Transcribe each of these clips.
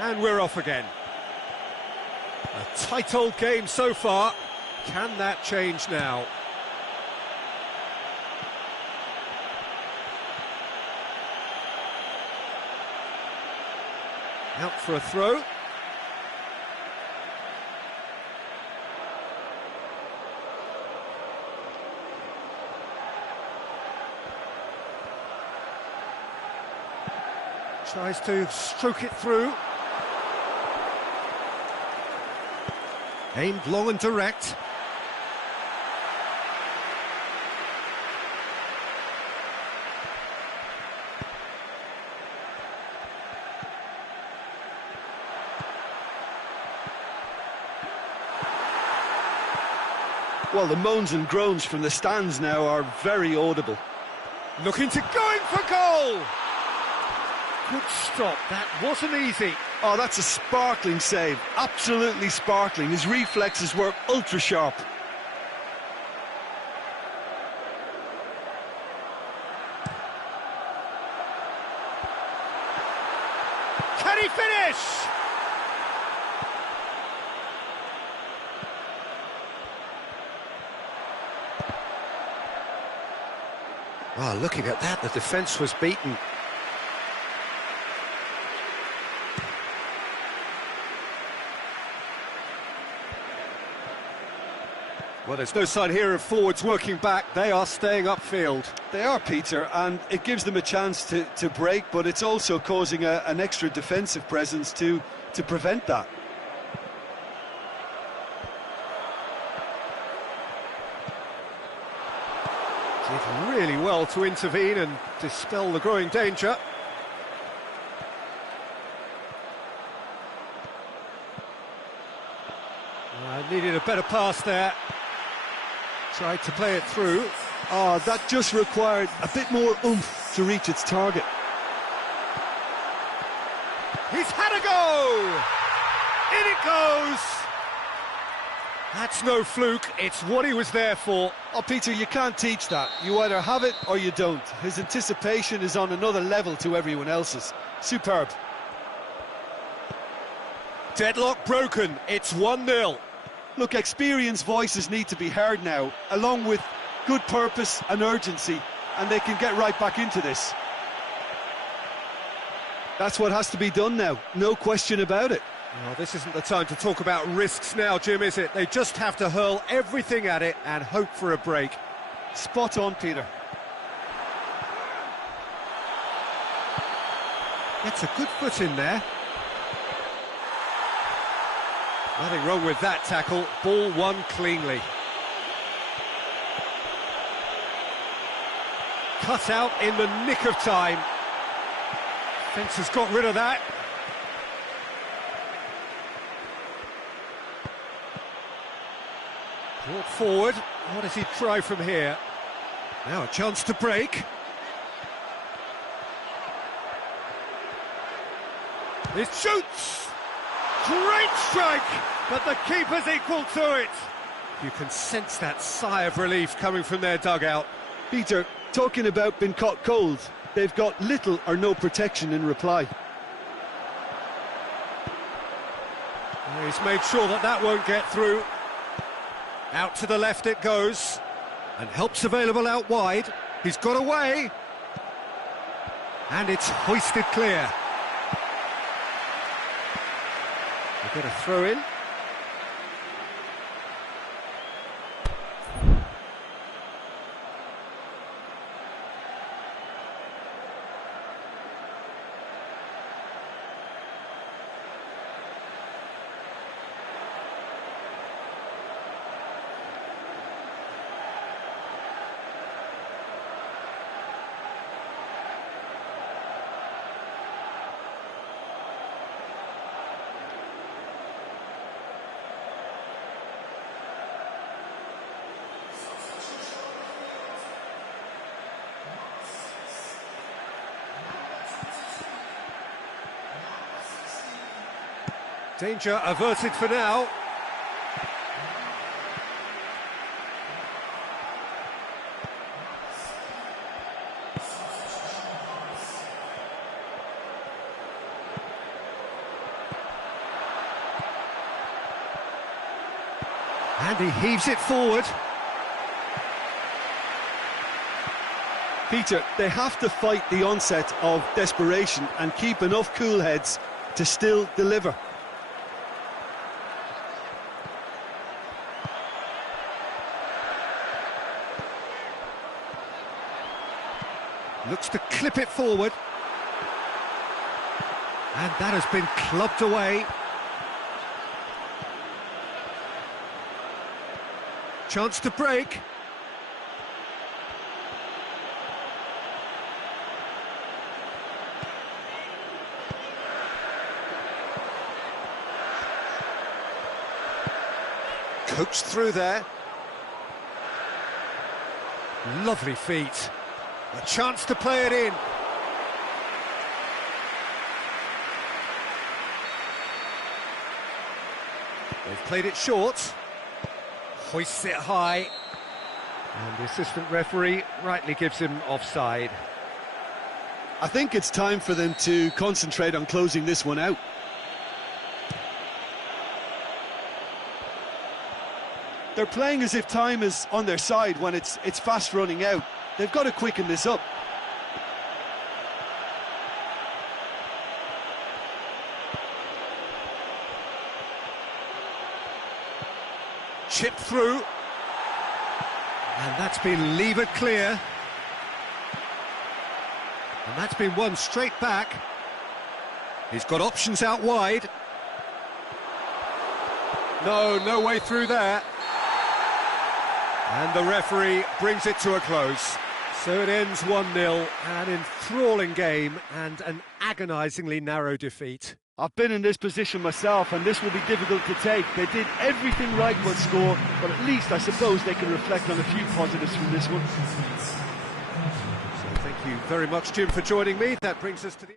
And we're off again. A tight old game so far. Can that change now? Out for a throw. Tries to stroke it through. Aimed long and direct. Well, the moans and groans from the stands now are very audible. Looking to go in for goal! Good stop, that wasn't easy. Oh, that's a sparkling save, absolutely sparkling. His reflexes were ultra sharp. Can he finish? Oh, looking at that, the defence was beaten. Well, there's no sign here of forwards working back. They are staying upfield. They are, Peter, and it gives them a chance to break, but it's also causing an extra defensive presence to prevent that. Did really well to intervene and dispel the growing danger. Needed a better pass there. Tried to play it through. Oh, that just required a bit more oomph to reach its target. He's had a go! In it goes! That's no fluke, it's what he was there for. Oh, Peter, you can't teach that. You either have it or you don't. His anticipation is on another level to everyone else's. Superb. Deadlock broken, it's 1-0. Look, experienced voices need to be heard now, along with good purpose and urgency, and they can get right back into this. That's what has to be done now, no question about it. Well, this isn't the time to talk about risks now, Jim, is it? They just have to hurl everything at it and hope for a break. Spot on, Peter. Gets a good foot in there. Nothing wrong with that tackle, ball won cleanly. Cut out in the nick of time. Fence has got rid of that. Brought forward, what does he try from here? Now a chance to break. He shoots! Great strike, but the keeper's equal to it. You can sense that sigh of relief coming from their dugout. Peter, talking about being caught cold, they've got little or no protection in reply. He's made sure that that won't get through. Out to the left it goes, and help's available out wide. He's got away, and it's hoisted clear. We've got a throw in. Danger averted for now. And he heaves it forward. Peter, they have to fight the onset of desperation and keep enough cool heads to still deliver. Looks to clip it forward. And that has been clubbed away. Chance to break. Coached through there. Lovely feet. A chance to play it in. They've played it short. Hoists it high. And the assistant referee rightly gives him offside. I think it's time for them to concentrate on closing this one out. They're playing as if time is on their side when it's fast running out. They've got to quicken this up. Chip through. And that's been levered clear. And that's been won straight back. He's got options out wide. No way through there. And the referee brings it to a close. So it ends 1-0, an enthralling game and an agonisingly narrow defeat. I've been in this position myself, and this will be difficult to take. They did everything right but score, but at least I suppose they can reflect on a few positives from this one. So thank you very much, Jim, for joining me. That brings us to the...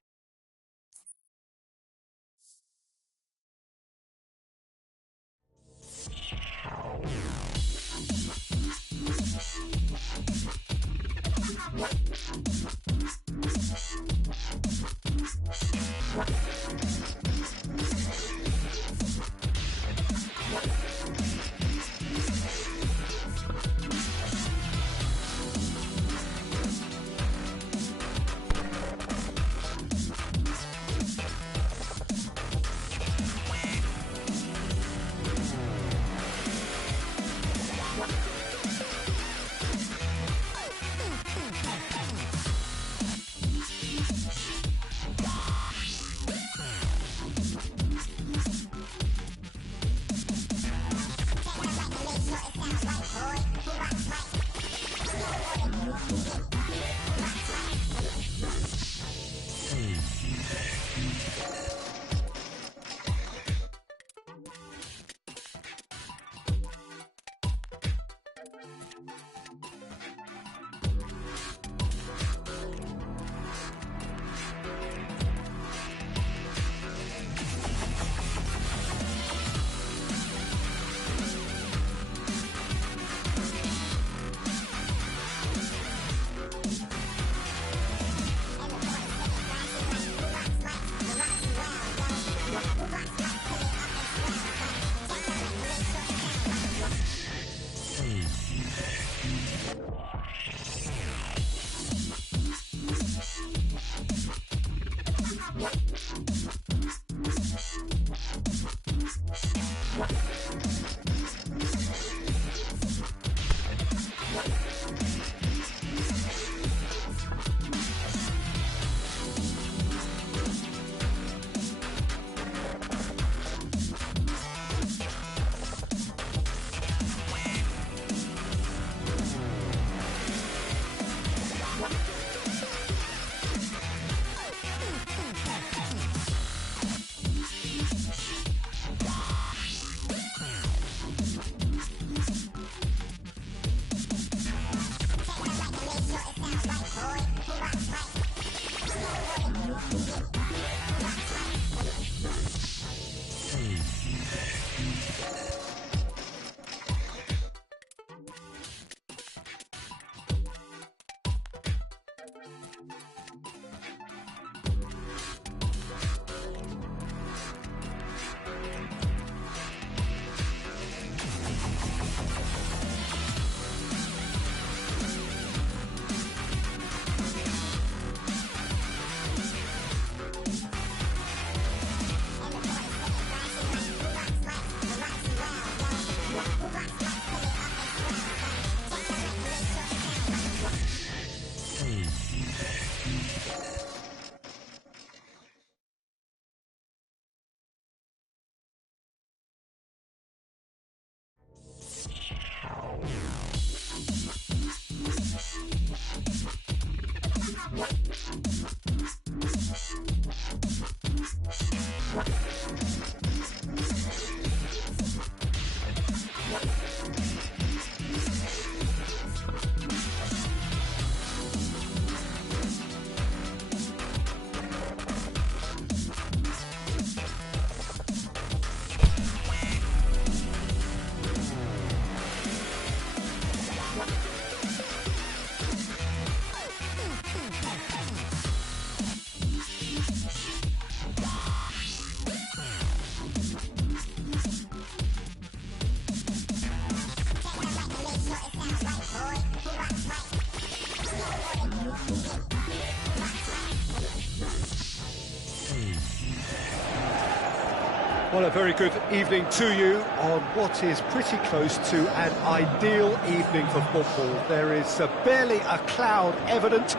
Well, a very good evening to you on what is pretty close to an ideal evening for football. There is barely a cloud evident.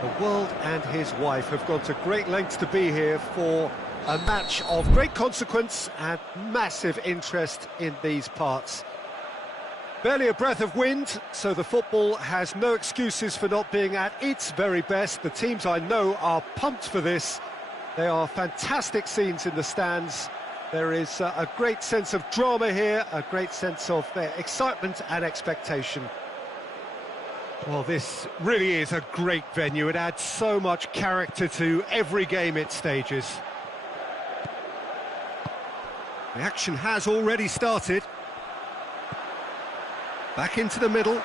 The world and his wife have gone to great lengths to be here for a match of great consequence and massive interest in these parts. Barely a breath of wind, so the football has no excuses for not being at its very best. The teams I know are pumped for this. There are fantastic scenes in the stands. There is a great sense of drama here, a great sense of excitement and expectation. Well, this really is a great venue. It adds so much character to every game it stages. The action has already started. Back into the middle.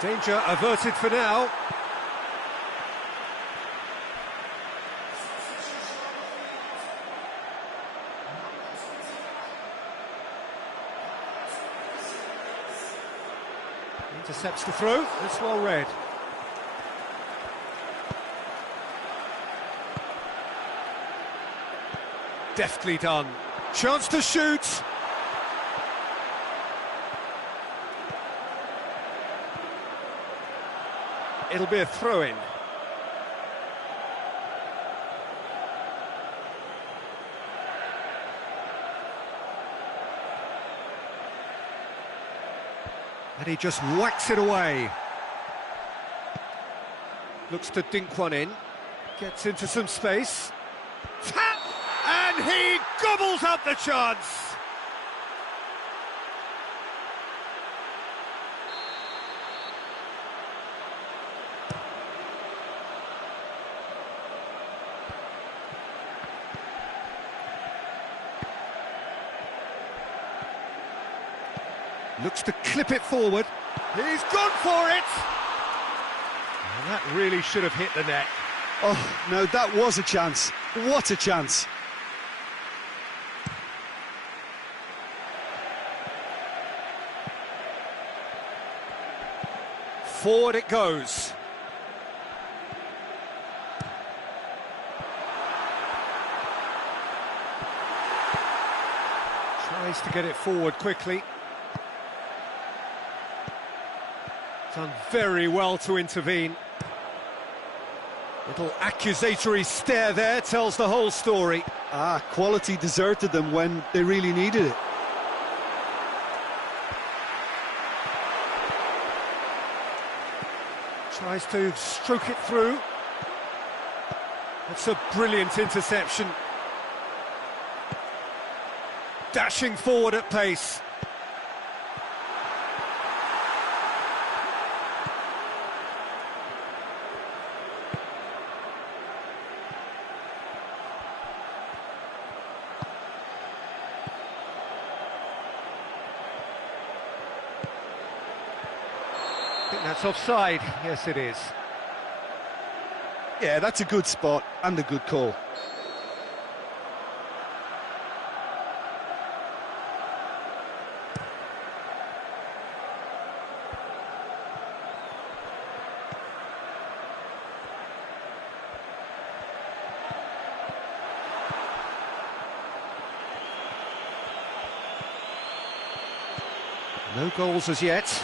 Danger averted for now. Intercepts the throw, it's well read. Deftly done. Chance to shoot. It'll be a throw-in. And he just whacks it away. Looks to dink one in. Gets into some space. Tap! And he gobbles up the chance! Looks to clip it forward. He's gone for it! And that really should have hit the net. Oh, no, that was a chance. What a chance. Forward it goes. Tries to get it forward quickly. Done very well to intervene. Little accusatory stare there tells the whole story. Quality deserted them when they really needed it. Tries to stroke it through. That's a brilliant interception. Dashing forward at pace. I think that's offside. Yes, it is. Yeah, that's a good spot and a good call. No goals as yet.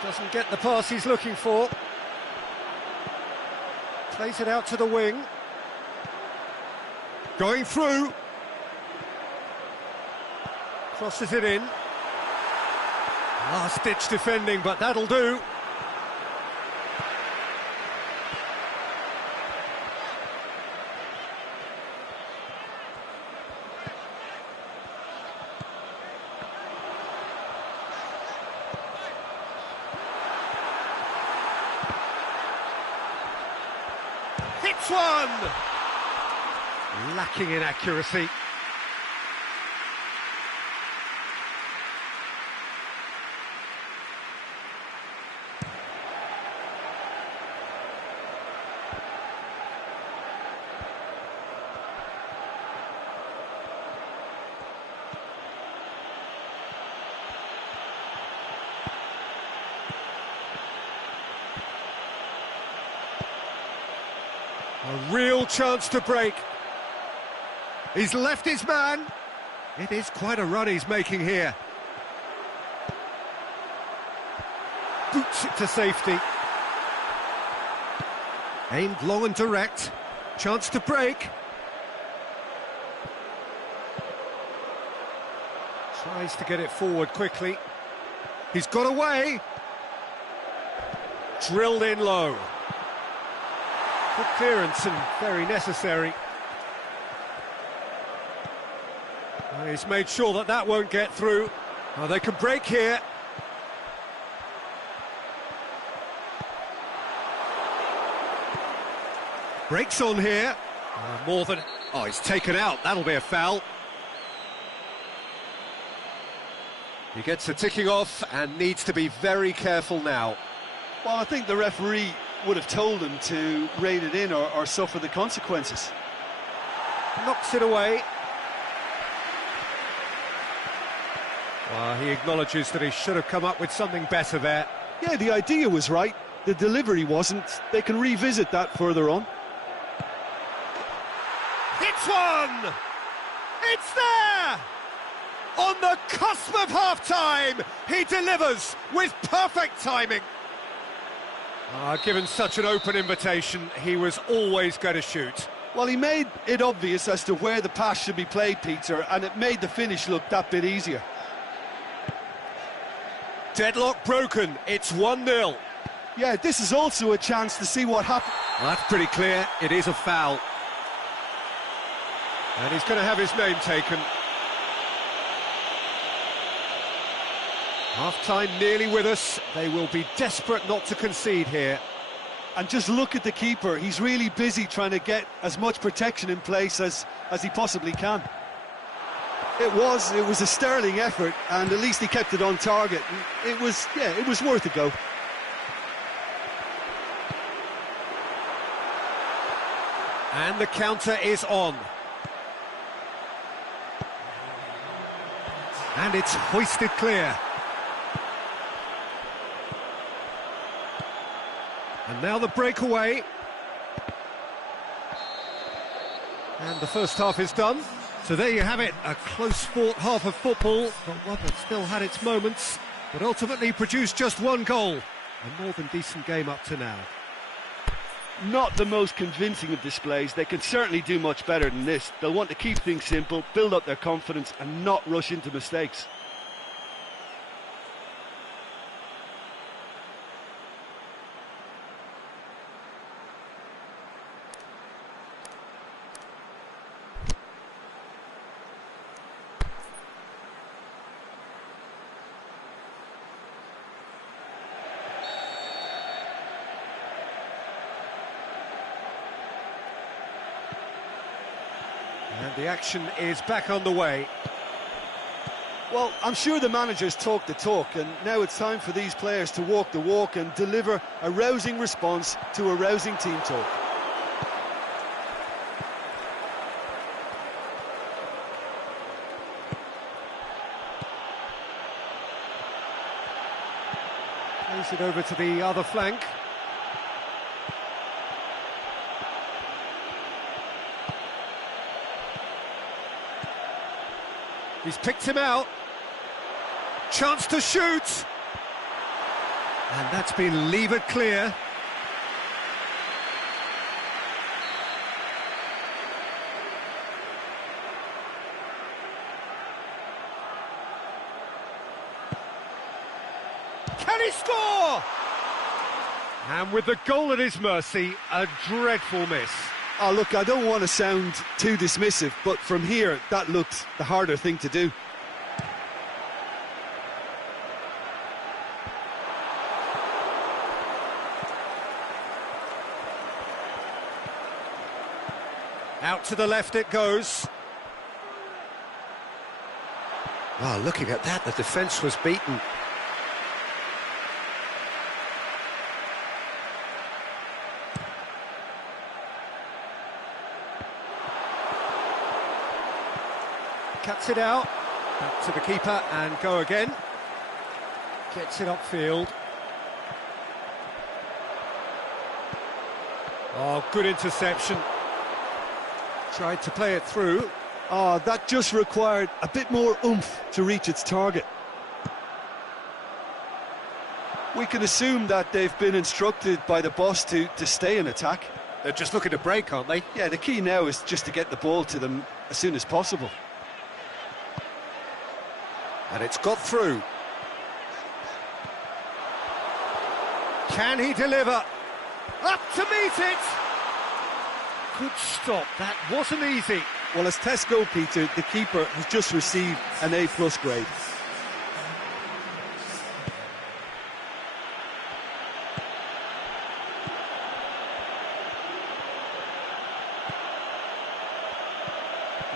Doesn't get the pass he's looking for. Plays it out to the wing. Going through. Crosses it in. Last-ditch defending, but that'll do. Hits one! Lacking in accuracy. A real chance to break. He's left his man. It is quite a run he's making here. Boots it to safety. Aimed long and direct. Chance to break. Tries to get it forward quickly. He's got away. Drilled in low. Good clearance and very necessary. He's made sure that that won't get through. Oh, they can break here. Breaks on here. More than... Oh, he's taken out. That'll be a foul. He gets a ticking off and needs to be very careful now. Well, I think the referee would have told him to rate it in or suffer the consequences. Knocks it away. Well, he acknowledges that he should have come up with something better there. Yeah, the idea was right. The delivery wasn't. They can revisit that further on. Hits one! It's there! On the cusp of half-time, he delivers with perfect timing. Given such an open invitation, he was always going to shoot. Well, he made it obvious as to where the pass should be played, Peter, and it made the finish look that bit easier. Deadlock broken, it's 1-0. Yeah, this is also a chance to see what happens. Well, that's pretty clear, it is a foul. And he's going to have his name taken. Half-time nearly with us. They will be desperate not to concede here. And just look at the keeper. He's really busy trying to get as much protection in place as he possibly can. It was a sterling effort, and at least he kept it on target. It was worth a go. And the counter is on. And it's hoisted clear. And now the breakaway. And the first half is done. So there you have it, a close-fought half of football, but one that still had its moments, but ultimately produced just one goal. A more than decent game up to now. Not the most convincing of displays. They can certainly do much better than this. They'll want to keep things simple, build up their confidence and not rush into mistakes. And the action is back on the way. Well, I'm sure the managers talk the talk, and now it's time for these players to walk the walk and deliver a rousing response to a rousing team talk. Plays it over to the other flank. He's picked him out. Chance to shoot. And that's been levered clear. Can he score? And with the goal at his mercy, a dreadful miss. Oh, look, I don't want to sound too dismissive, but from here, that looked the harder thing to do. Out to the left it goes. Oh, looking at that, the defence was beaten. Cuts it out. Back to the keeper and go again. Gets it upfield. Oh, good interception. Tried to play it through. Oh, that just required a bit more oomph to reach its target. We can assume that they've been instructed by the boss to stay in attack. They're just looking to break, aren't they? Yeah, the key now is just to get the ball to them as soon as possible. And it's got through. Can he deliver? Up to meet it! Good stop, that wasn't easy. Well, as tests go, Peter, the keeper has just received an A+ grade.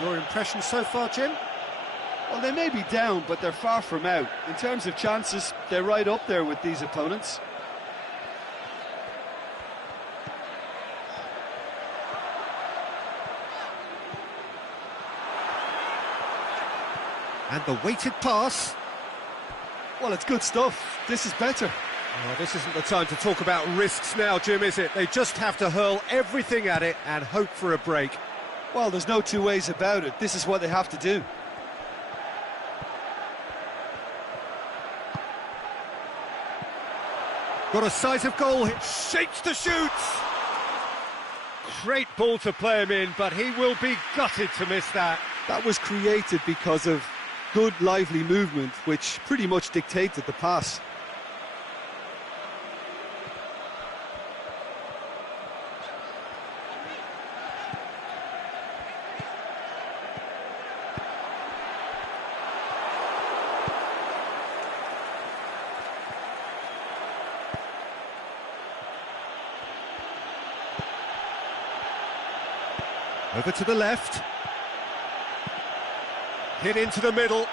Your impression so far, Jim? Well, they may be down, but they're far from out. In terms of chances, they're right up there with these opponents. And the weighted pass. Well, it's good stuff. This is better. Oh, this isn't the time to talk about risks now, Jim, is it? They just have to hurl everything at it and hope for a break. Well, there's no two ways about it. This is what they have to do. Got a sight of goal, shapes to shoot. Great ball to play him in, but he will be gutted to miss that. That was created because of good, lively movement, which pretty much dictated the pass. Over to the left. Hit into the middle.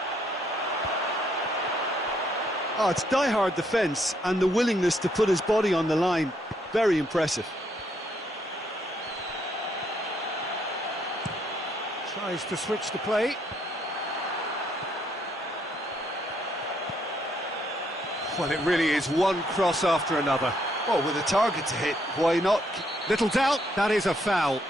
Oh, it's die-hard defence and the willingness to put his body on the line. Very impressive. Tries to switch the play. Well, it really is one cross after another. Well, with a target to hit, why not? Little doubt, that is a foul.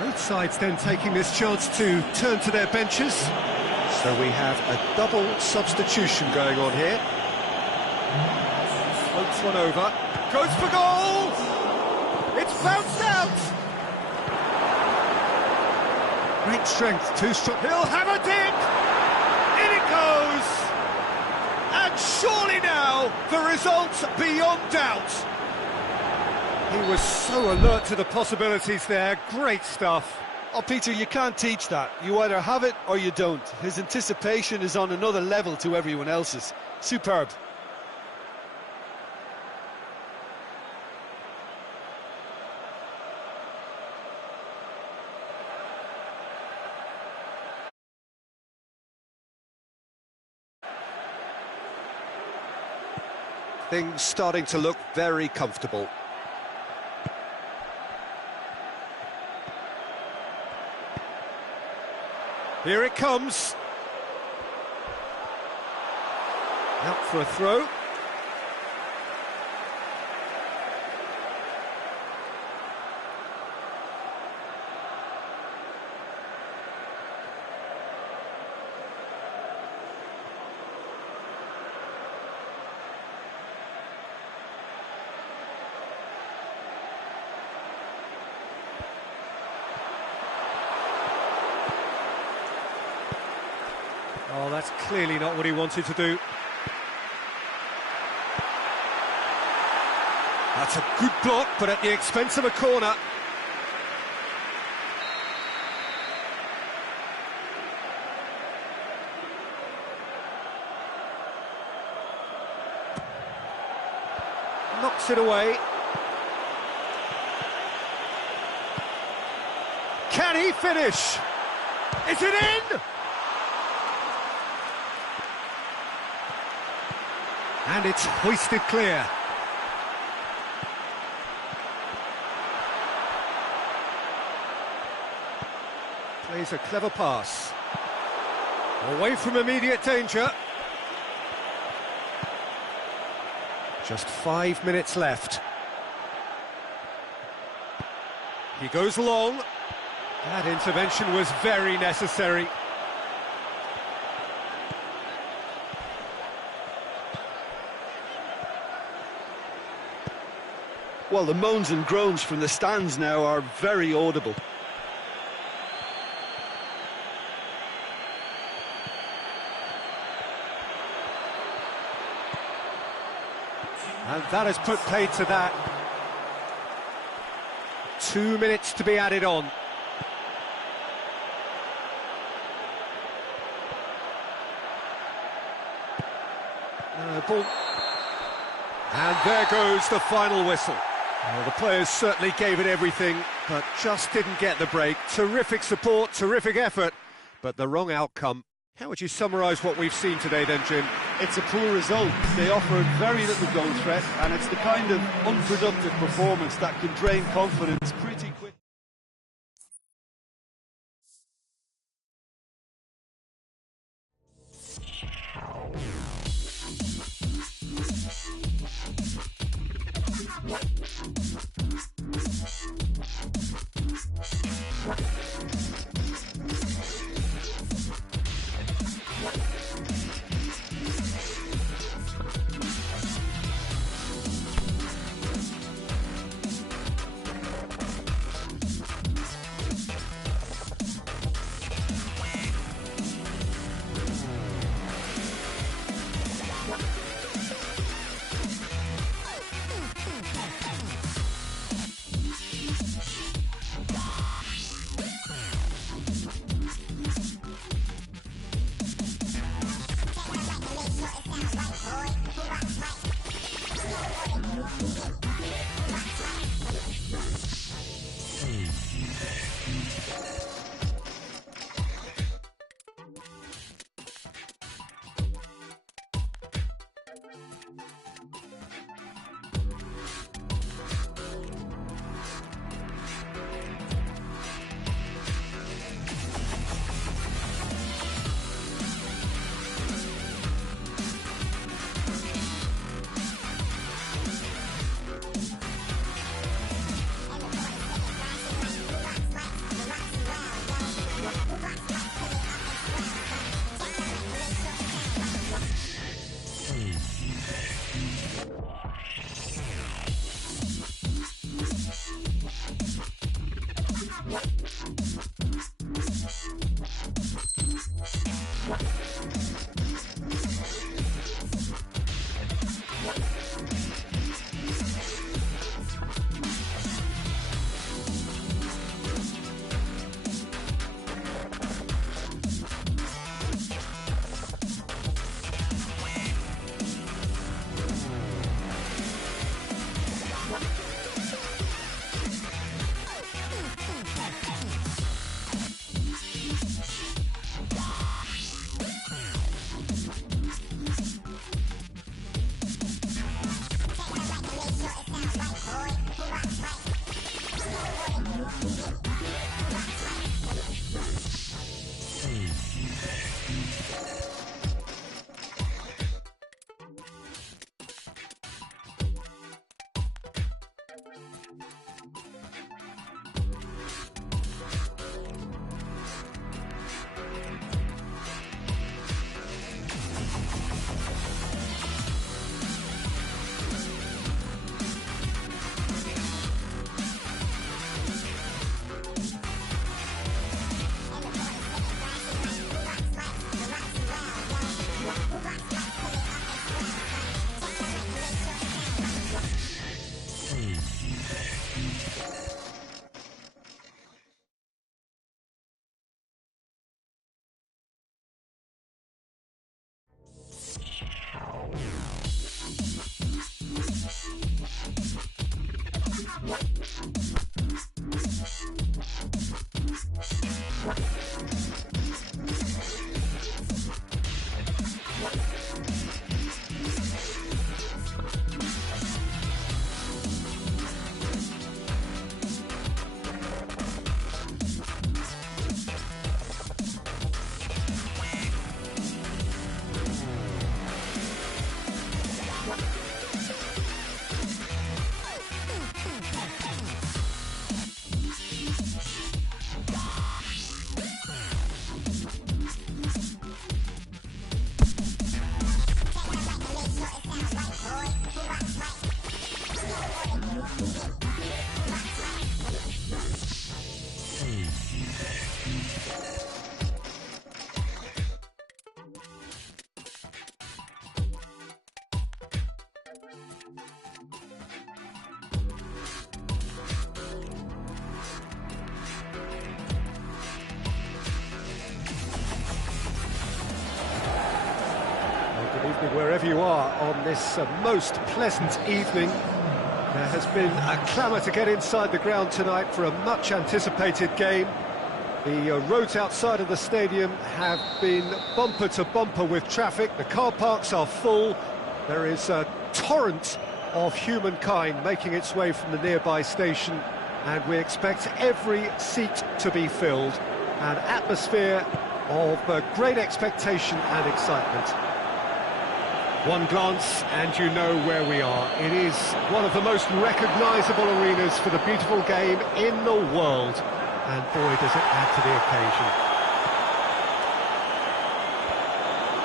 Both sides then taking this chance to turn to their benches. So we have a double substitution going on here. Floats one over. Goes for goal! It's bounced out! Great strength, two-strike. He'll have a dip! In it goes! And surely now, the result beyond doubt. He was so alert to the possibilities there. Great stuff. Oh, Peter, you can't teach that. You either have it or you don't. His anticipation is on another level to everyone else's. Superb. Things starting to look very comfortable. Here it comes. Out for a throw. Oh, that's clearly not what he wanted to do. That's a good block, but at the expense of a corner. Knocks it away. Can he finish? Is it in? And it's hoisted clear. Plays a clever pass. Away from immediate danger. Just 5 minutes left. He goes long. That intervention was very necessary. Well, the moans and groans from the stands now are very audible. And that has put paid to that. 2 minutes to be added on. Ball. And there goes the final whistle. Well, the players certainly gave it everything, but just didn't get the break. Terrific support, terrific effort, but the wrong outcome. How would you summarise what we've seen today then, Jim? It's a poor result. They offered very little goal threat, and it's the kind of unproductive performance that can drain confidence pretty quick. Wherever you are on this most pleasant evening, there has been a clamour to get inside the ground tonight for a much-anticipated game. The roads outside of the stadium have been bumper to bumper with traffic. The car parks are full. There is a torrent of humankind making its way from the nearby station, and we expect every seat to be filled. An atmosphere of great expectation and excitement. One glance and you know where we are. It is one of the most recognisable arenas for the beautiful game in the world. And boy, does it add to the occasion.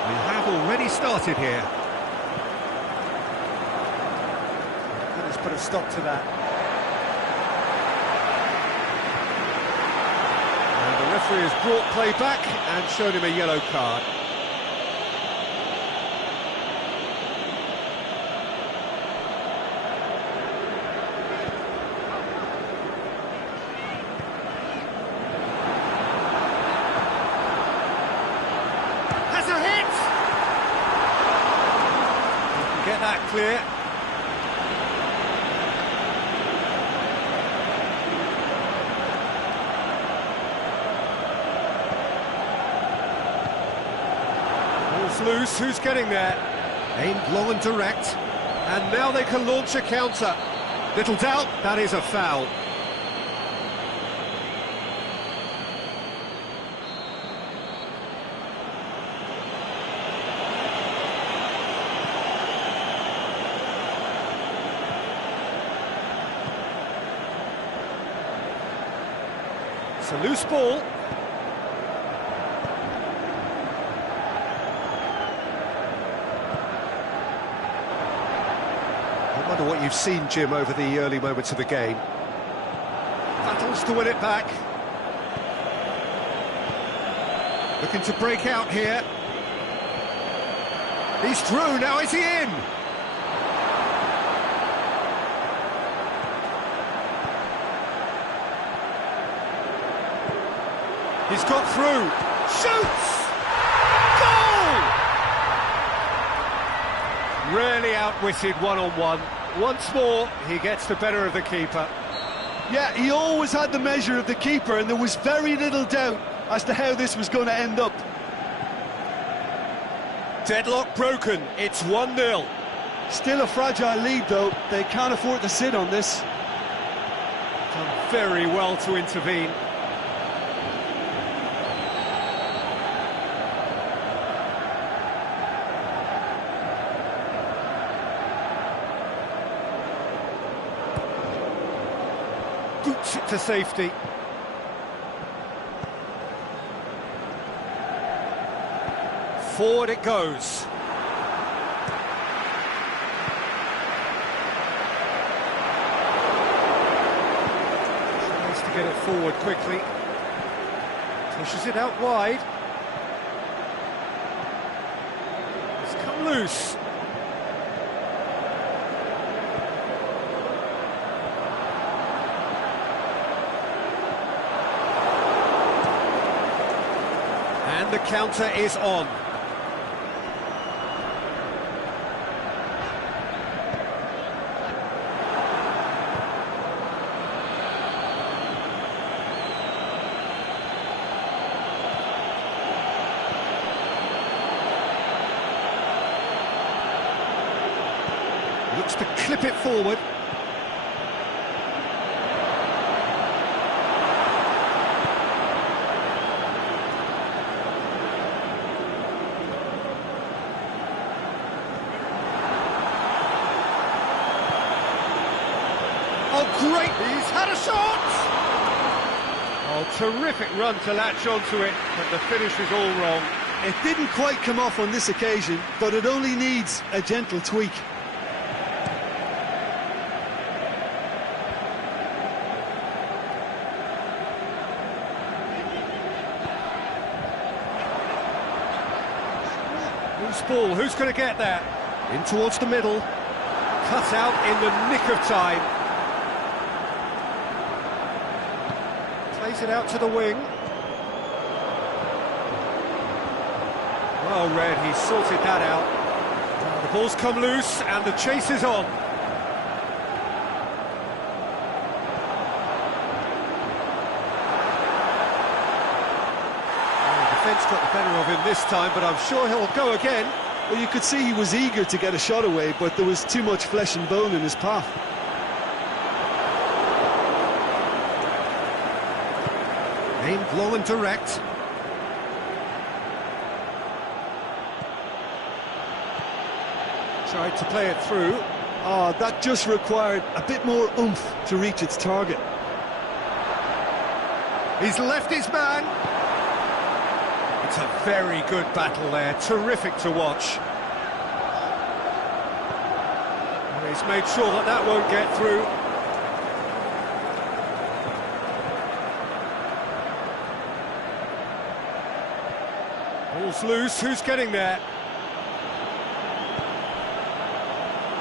We have already started here. Let's put a stop to that. And the referee has brought play back and shown him a yellow card. That clear. Ball's loose, who's getting there? Aimed long and direct, and now they can launch a counter. Little doubt, that is a foul. It's a loose ball. I wonder what you've seen, Jim, over the early moments of the game. Battles to win it back. Looking to break out here. He's through, now is he in? He's got through, shoots! Goal! Really outwitted one-on-one. Once more, he gets the better of the keeper. Yeah, he always had the measure of the keeper, and there was very little doubt as to how this was going to end up. Deadlock broken, it's 1-0. Still a fragile lead, though. They can't afford to sit on this. Done very well to intervene. Boots it to safety. Forward it goes. Tries to get it forward quickly. Pushes it out wide. It's come loose. And the counter is on. Looks to clip it forward. Oh, great! He's had a shot! Oh, terrific run to latch onto it, but the finish is all wrong. It didn't quite come off on this occasion, but it only needs a gentle tweak. Loose ball, who's going to get that? In towards the middle. Cut out in the nick of time. Plays it out to the wing. Well read, he sorted that out. The ball's come loose and the chase is on. The defence got the better of him this time, but I'm sure he'll go again. Well, you could see he was eager to get a shot away, but there was too much flesh and bone in his path. Aimed long and direct. Tried to play it through. Oh, that just required a bit more oomph to reach its target. He's left his man. It's a very good battle there, terrific to watch. And he's made sure that that won't get through. Ball's loose, who's getting there?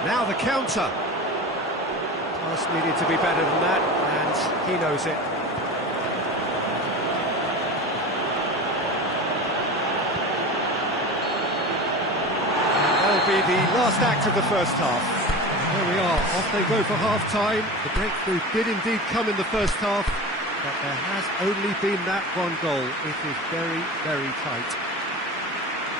Now the counter. Pass needed to be better than that, and he knows it. Be the last act of the first half. There we are, off they go for half-time. The breakthrough did indeed come in the first half, but there has only been that one goal. It is very, very tight.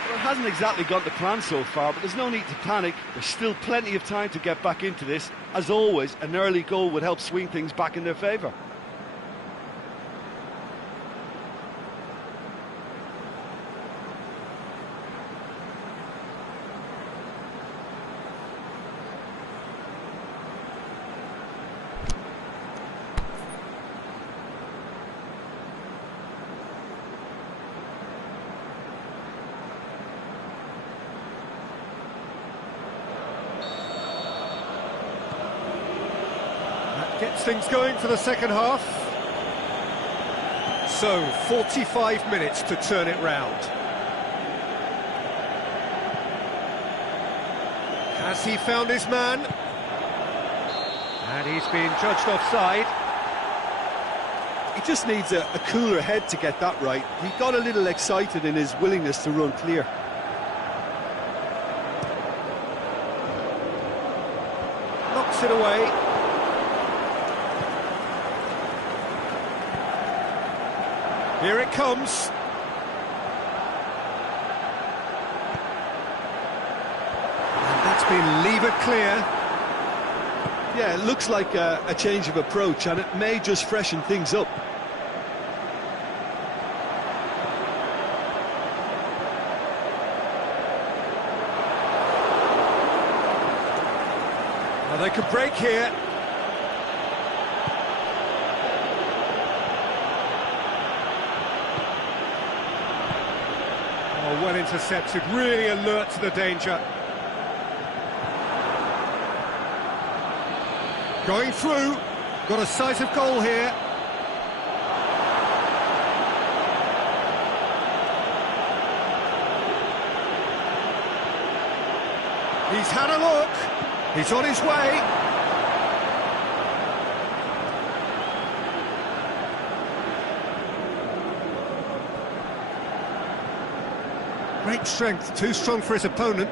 Well, it hasn't exactly gone to plan so far, but there's no need to panic. There's still plenty of time to get back into this. As always, an early goal would help swing things back in their favour. Gets things going for the second half. So, 45 minutes to turn it round. Has he found his man? And he's been judged offside. He just needs a cooler head to get that right. He got a little excited in his willingness to run clear. Knocks it away. Here it comes. And that's been levered clear. Yeah, it looks like a change of approach, and it may just freshen things up. Well, they could break here. Oh, well intercepted, really alert to the danger. Going through, got a sight of goal here. He's had a look, he's on his way. Great strength, too strong for his opponent.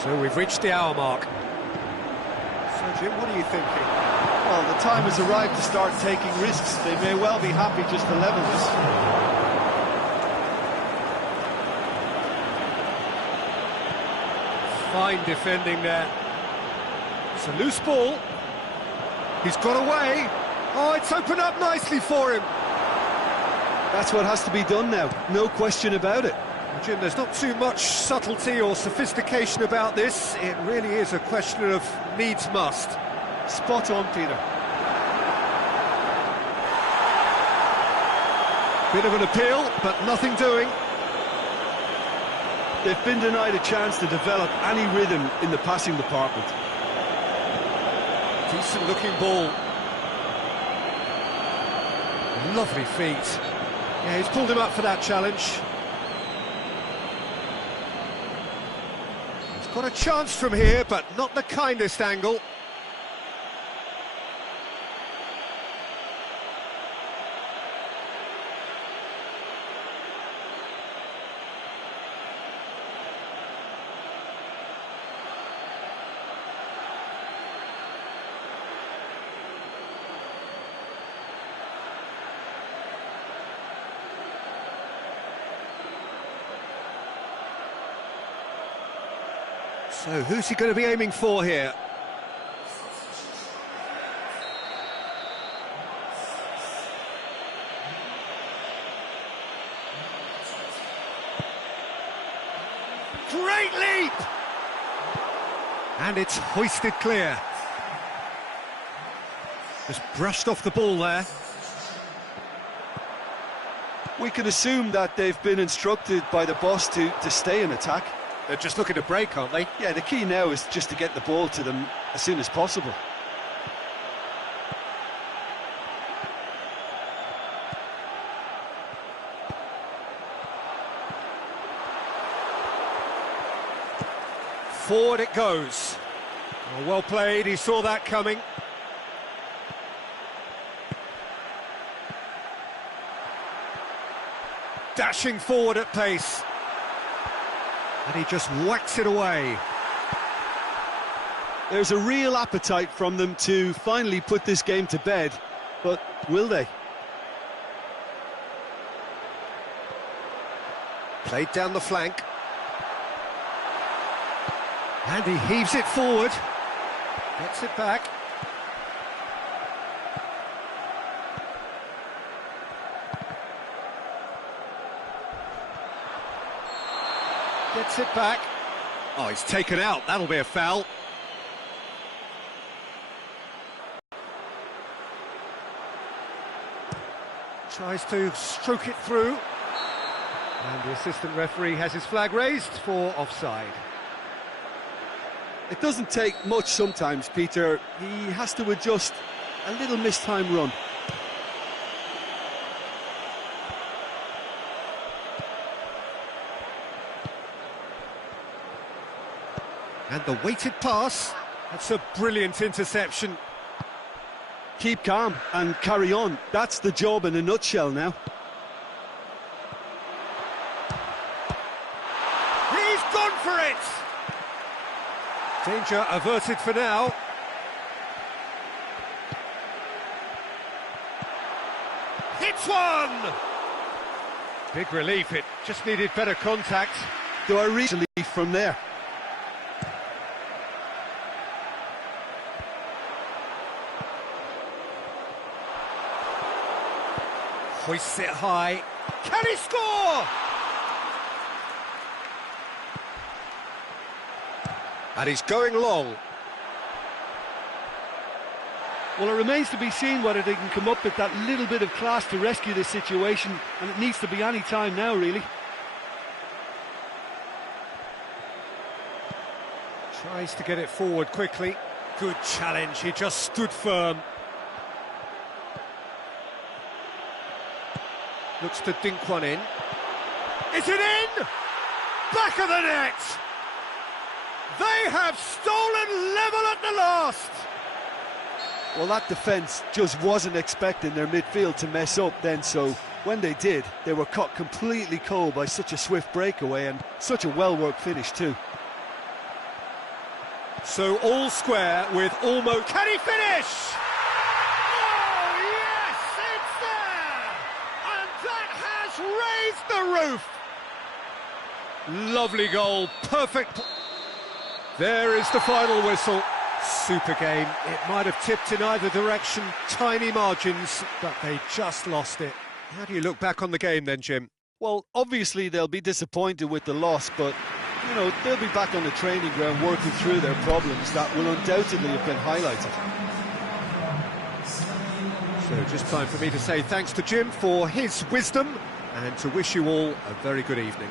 So we've reached the hour mark. So Jim, what are you thinking? Well, the time has arrived to start taking risks. They may well be happy just to level this. Fine defending there. It's a loose ball. He's got away. Oh, it's opened up nicely for him. That's what has to be done now, no question about it. Jim, there's not too much subtlety or sophistication about this. It really is a question of needs must. Spot on, Peter. Bit of an appeal, but nothing doing. They've been denied a chance to develop any rhythm in the passing department. Decent looking ball. Lovely feet. Yeah, he's pulled him up for that challenge. He's got a chance from here, but not the kindest angle. So who's he going to be aiming for here? Great leap! And it's hoisted clear. Just brushed off the ball there. We can assume that they've been instructed by the boss to stay in attack. They're just looking to break, aren't they? Yeah, the key now is just to get the ball to them as soon as possible. Forward it goes. Oh, well played, he saw that coming. Dashing forward at pace. And he just whacks it away. There's a real appetite from them to finally put this game to bed, but will they? Played down the flank. And he heaves it forward. Gets it back. Gets it back. Oh, he's taken out. That'll be a foul. Tries to stroke it through. And the assistant referee has his flag raised for offside. It doesn't take much sometimes, Peter. He has to adjust a little mistimed run. And the weighted pass, that's a brilliant interception. Keep calm and carry on. That's the job in a nutshell now. He's gone for it! Danger averted for now. Hits one! Big relief, it just needed better contact. Do I reach a leaf from there? Hoists it high. Can he score? And he's going long. Well, it remains to be seen whether they can come up with that little bit of class to rescue this situation, and it needs to be any time now, really. Tries to get it forward quickly. Good challenge, he just stood firm. Looks to dink one in. Is it in? Back of the net! They have stolen level at the last! Well, that defence just wasn't expecting their midfield to mess up then, so when they did, they were caught completely cold by such a swift breakaway and such a well-worked finish too. So all square with almost... Can he finish? Oh, yes, it's there! And that has raised the roof! Lovely goal, perfect. There is the final whistle. Super game. It might have tipped in either direction, tiny margins, but they just lost it. How do you look back on the game then, Jim? Well, obviously they'll be disappointed with the loss, but, you know, they'll be back on the training ground working through their problems that will undoubtedly have been highlighted. So just time for me to say thanks to Jim for his wisdom and to wish you all a very good evening.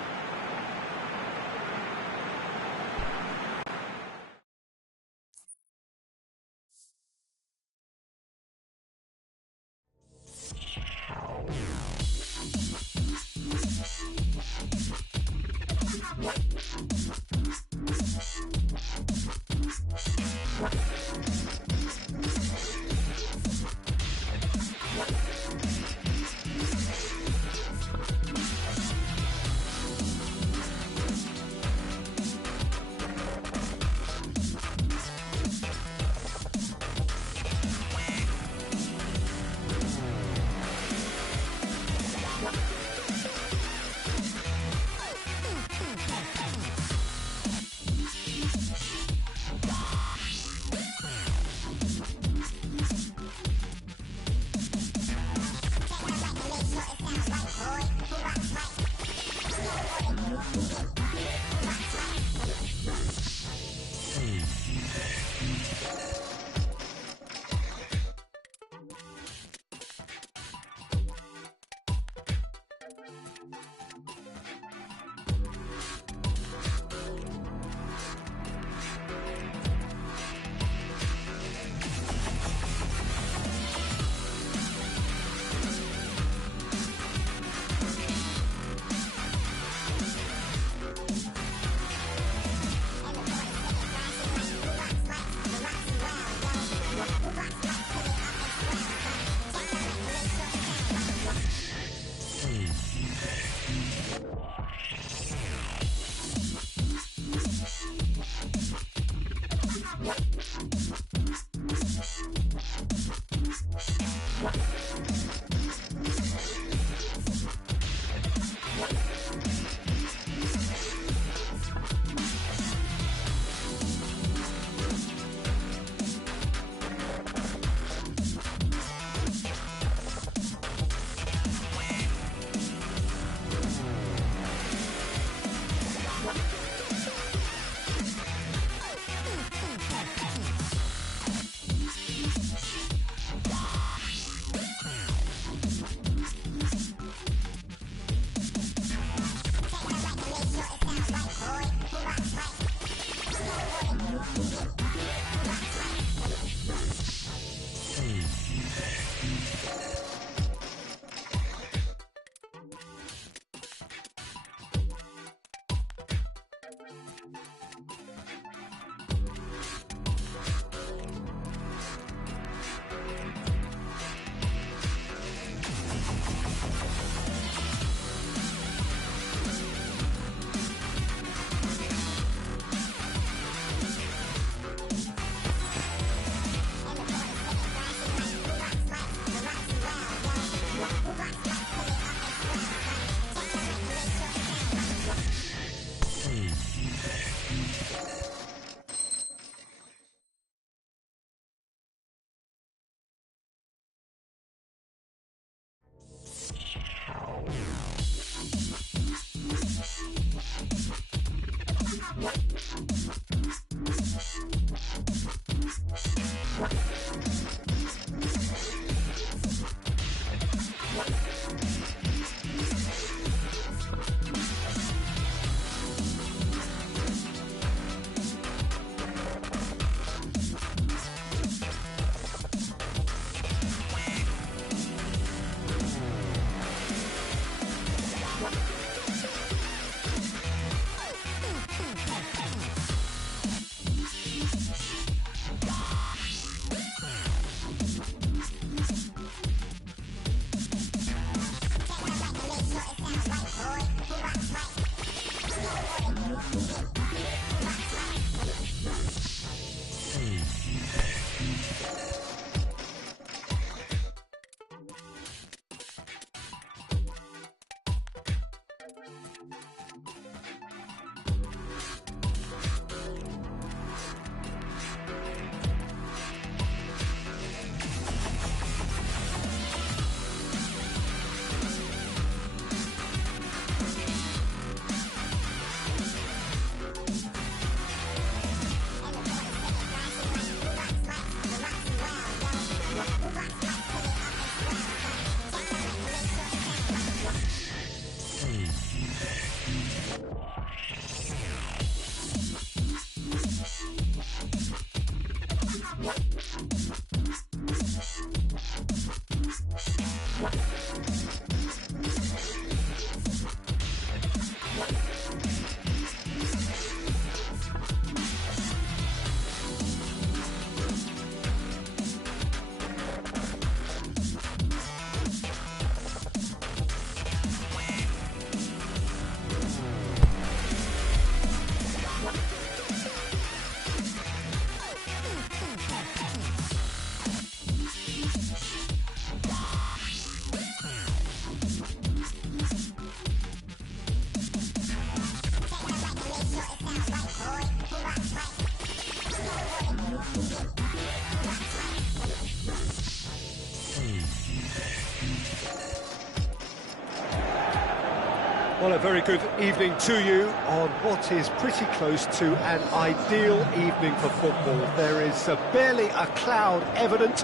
a very good evening to you on what is pretty close to an ideal evening for football. There is barely a cloud evident.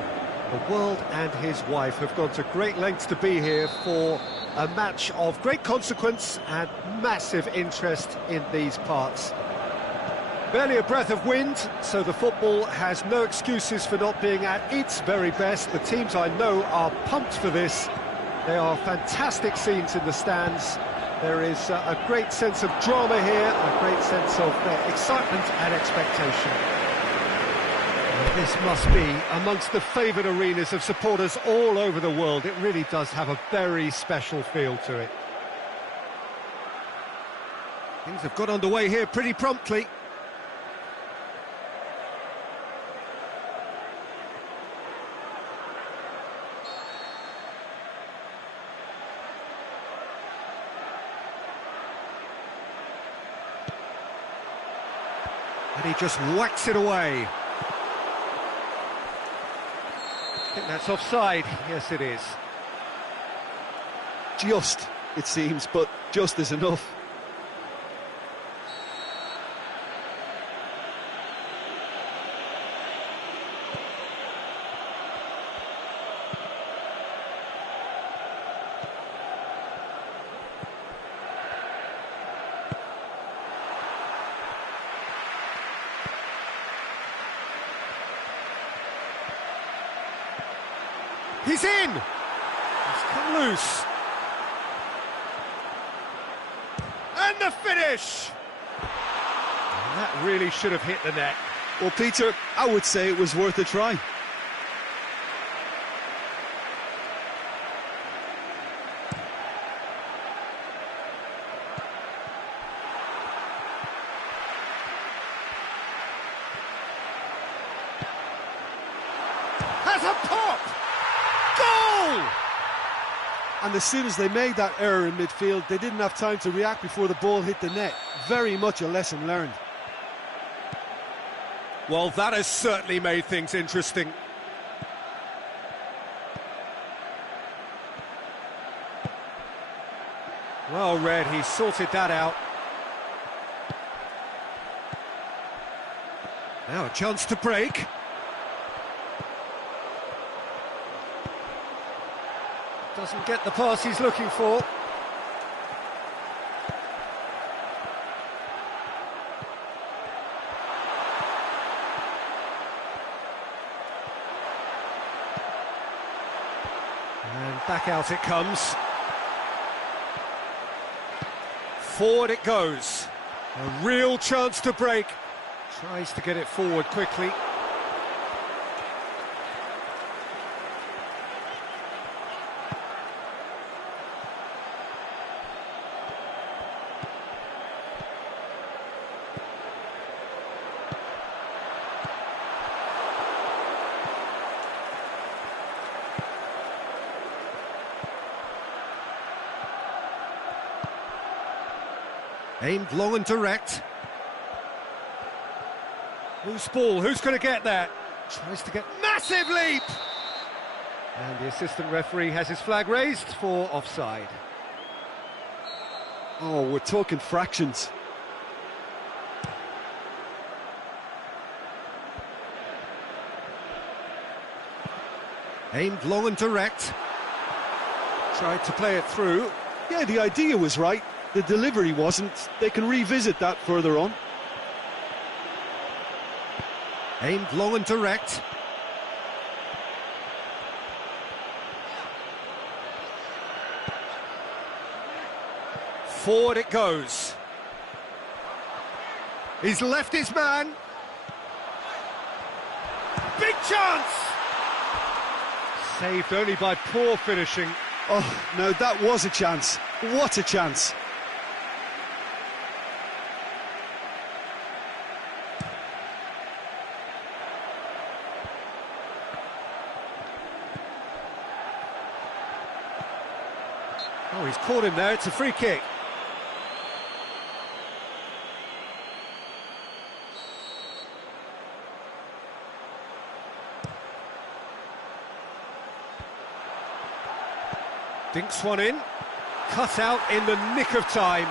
The world and his wife have gone to great lengths to be here for a match of great consequence and massive interest in these parts. Barely a breath of wind, so the football has no excuses for not being at its very best. The teams I know are pumped for this. They are fantastic scenes in the stands. There is a great sense of drama here, a great sense of excitement and expectation. This must be amongst the favoured arenas of supporters all over the world. It really does have a very special feel to it. Things have got underway here pretty promptly. And he just whacks it away. I think that's offside. Yes, it is. Just, it seems, but just is enough. He's in! He's come loose. And the finish! And that really should have hit the net. Well, Peter, I would say it was worth a try. Has a pop! Goal! And as soon as they made that error in midfield, they didn't have time to react before the ball hit the net. Very much a lesson learned. Well, that has certainly made things interesting. Well read, he sorted that out. Now a chance to break. Doesn't get the pass he's looking for. And back out it comes. Forward it goes. A real chance to break. Tries to get it forward quickly. Aimed long and direct. Loose ball, who's going to get that? Tries to get massive leap! And the assistant referee has his flag raised for offside. Oh, we're talking fractions. Aimed long and direct. Tried to play it through. Yeah, the idea was right. The delivery wasn't. They can revisit that further on. Aimed long and direct. Forward it goes. He's left his man. Big chance! Saved only by poor finishing. Oh, no, that was a chance. What a chance. Oh, he's caught him there. It's a free kick. Dinks one in. cut out in the nick of time.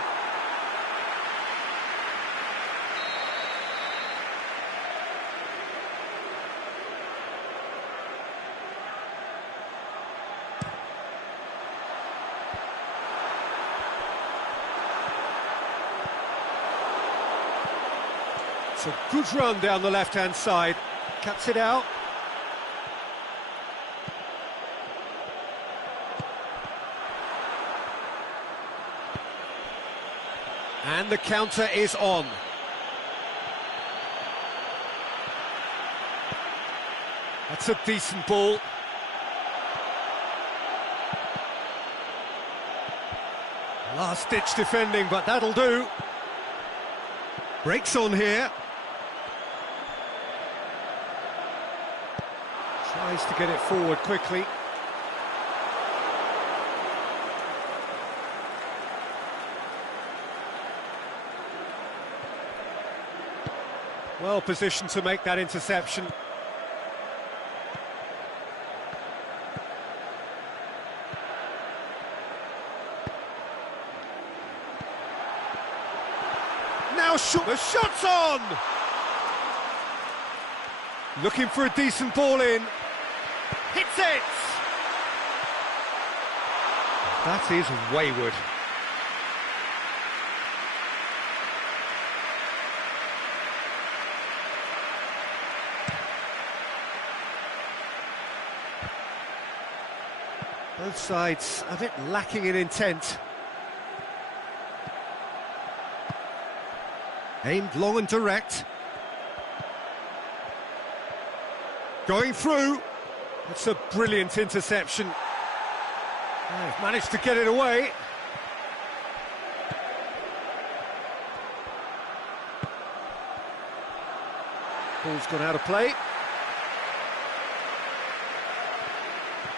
It's a good run down the left-hand side. Cuts it out. And the counter is on. That's a decent ball. Last-ditch defending, but that'll do. Breaks on here. Tries to get it forward quickly. Well positioned to make that interception. Now the shot's on! Looking for a decent ball in. Hits it! That is wayward. Both sides a bit lacking in intent. Aimed long and direct. Going through. It's a brilliant interception. They've managed to get it away. Ball's gone out of play.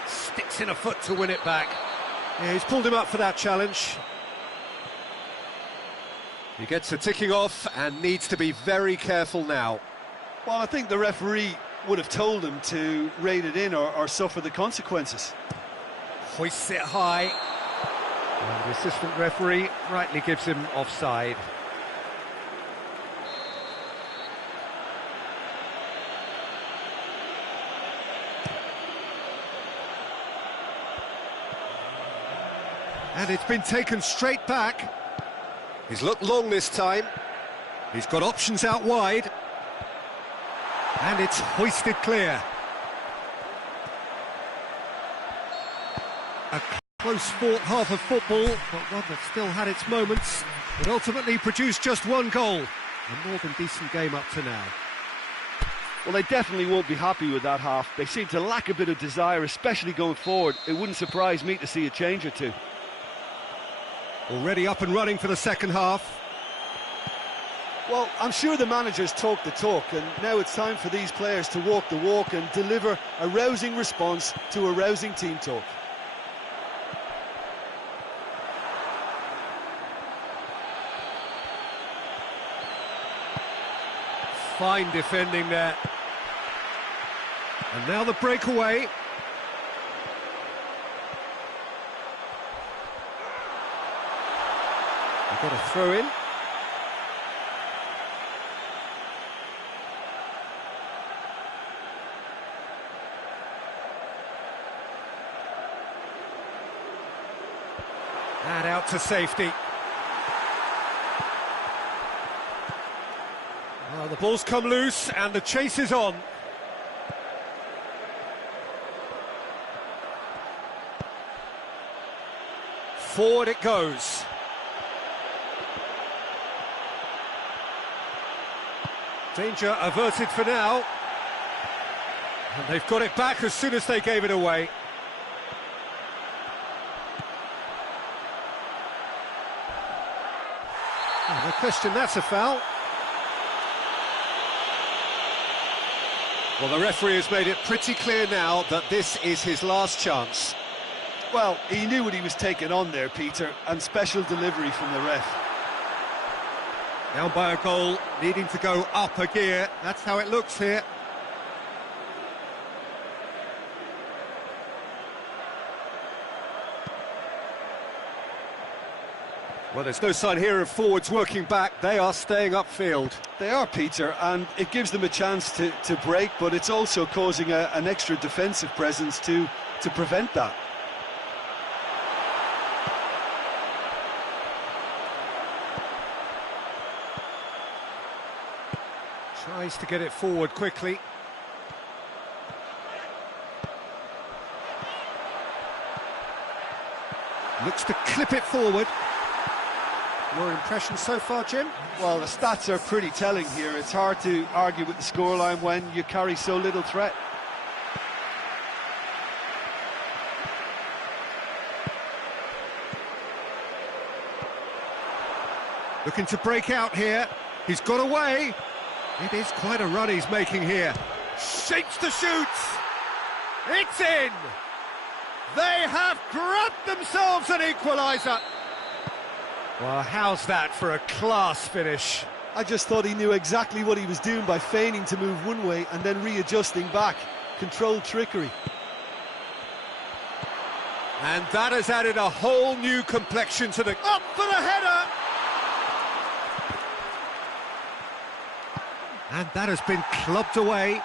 Sticks in a foot to win it back. Yeah, he's pulled him up for that challenge. He gets a ticking off and needs to be very careful now. Well, I think the referee would have told him to rate it in or suffer the consequences. Hoists it high. And the assistant referee rightly gives him offside. And it's been taken straight back. He's looked long this time. He's got options out wide. And it's hoisted clear. A close-fought half of football, but one that still had its moments. It ultimately produced just one goal. A more than decent game up to now. Well, they definitely won't be happy with that half. They seem to lack a bit of desire, especially going forward. It wouldn't surprise me to see a change or two. Already up and running for the second half. Well, I'm sure the managers talk the talk, and now it's time for these players to walk the walk and deliver a rousing response to a rousing team talk. Fine defending there. And now the breakaway. They've got a throw in. And out to safety. Well, the ball's come loose and the chase is on. Forward it goes. Danger averted for now. And they've got it back as soon as they gave it away. Oh, no question, that's a foul. Well, the referee has made it pretty clear now that this is his last chance. Well, he knew what he was taking on there, Peter, and special delivery from the ref. Down by a goal, needing to go up a gear. That's how it looks here. Well, there's no sign here of forwards working back. They are staying upfield. They are, Peter, and it gives them a chance to break, but it's also causing an extra defensive presence to prevent that. Tries to get it forward quickly. Looks to clip it forward. Your impression so far, Jim? Well, the stats are pretty telling here. It's hard to argue with the scoreline when you carry so little threat. Looking to break out here. He's got away. It is quite a run he's making here. Shakes the shoots. It's in. They have grabbed themselves an equaliser. Well, how's that for a class finish? I just thought he knew exactly what he was doing by feigning to move one way and then readjusting back. Controlled trickery. And that has added a whole new complexion to the... Up for the header! And that has been clubbed away.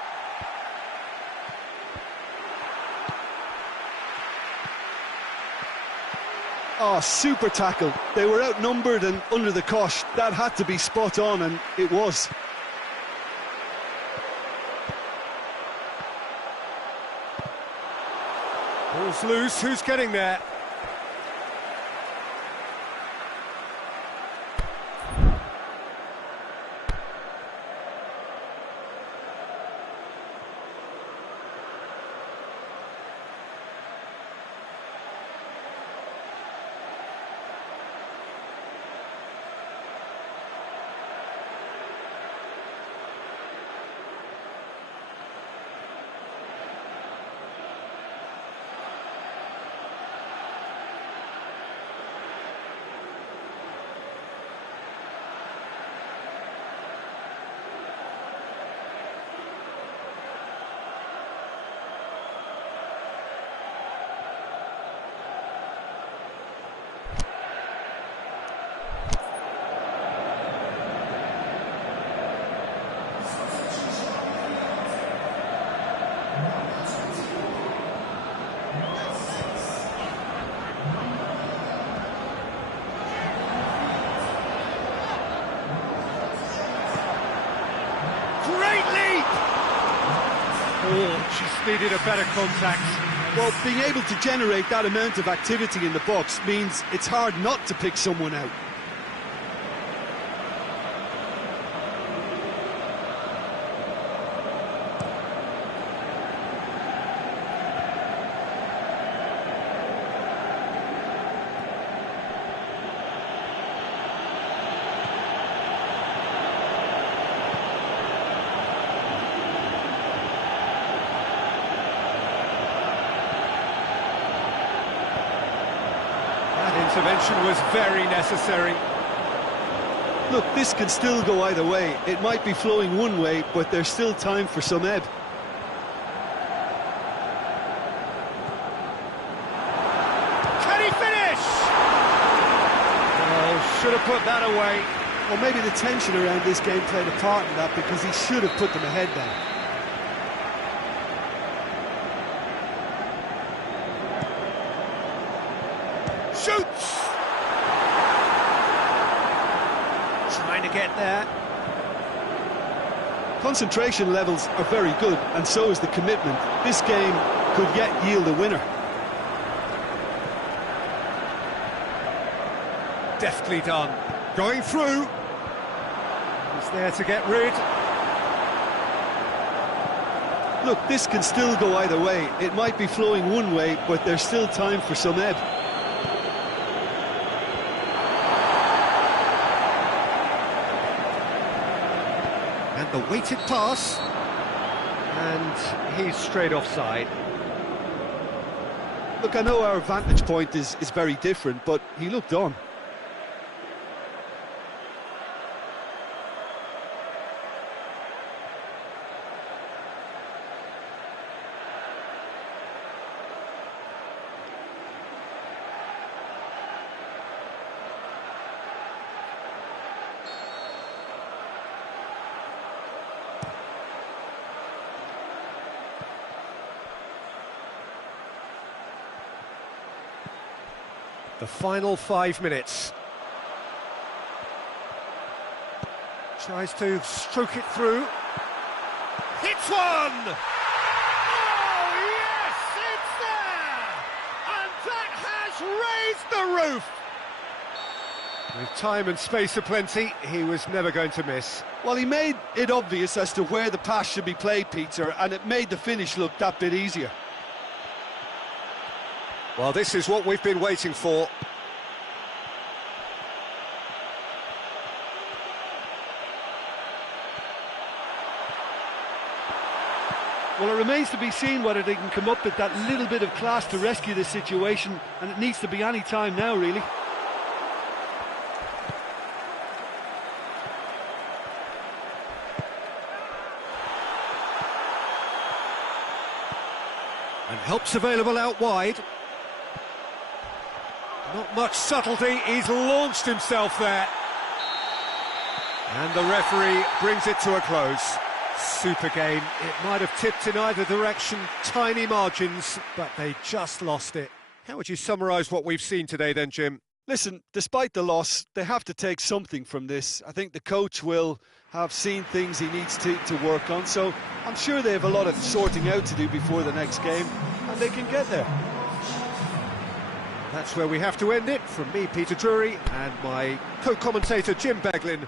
Oh, super tackle. They were outnumbered and under the cosh. That had to be spot on, and it was. Ball's loose, who's getting there? She's needed a better contact. Well, being able to generate that amount of activity in the box means it's hard not to pick someone out. Intervention was very necessary. Look, this can still go either way. It might be flowing one way, but there's still time for some ebb. Can he finish? Oh, should have put that away. Well, maybe the tension around this game played a part in that, because he should have put them ahead then. Shoots! Trying to get there. Concentration levels are very good, and so is the commitment. This game could yet yield a winner. Deftly done. Going through. He's there to get rid. Look, this can still go either way. It might be flowing one way, but there's still time for some ebb. And the weighted pass. And he's straight offside. Look, I know our vantage point is very different, but he looked on. The final 5 minutes. Tries to stroke it through. Hits one! Oh, yes, it's there! And that has raised the roof! With time and space aplenty, he was never going to miss. Well, he made it obvious as to where the pass should be played, Peter, and it made the finish look that bit easier. Well, this is what we've been waiting for. Well, it remains to be seen whether they can come up with that little bit of class to rescue this situation, and it needs to be any time now, really. And help's available out wide. Not much subtlety, he's launched himself there. And the referee brings it to a close. Super game, it might have tipped in either direction, tiny margins, but they just lost it. How would you summarise what we've seen today then, Jim? Listen, despite the loss, they have to take something from this. I think the coach will have seen things he needs to work on, so I'm sure they have a lot of sorting out to do before the next game, and they can get there. That's where we have to end it. From me, Peter Drury, and my co-commentator, Jim Beglin.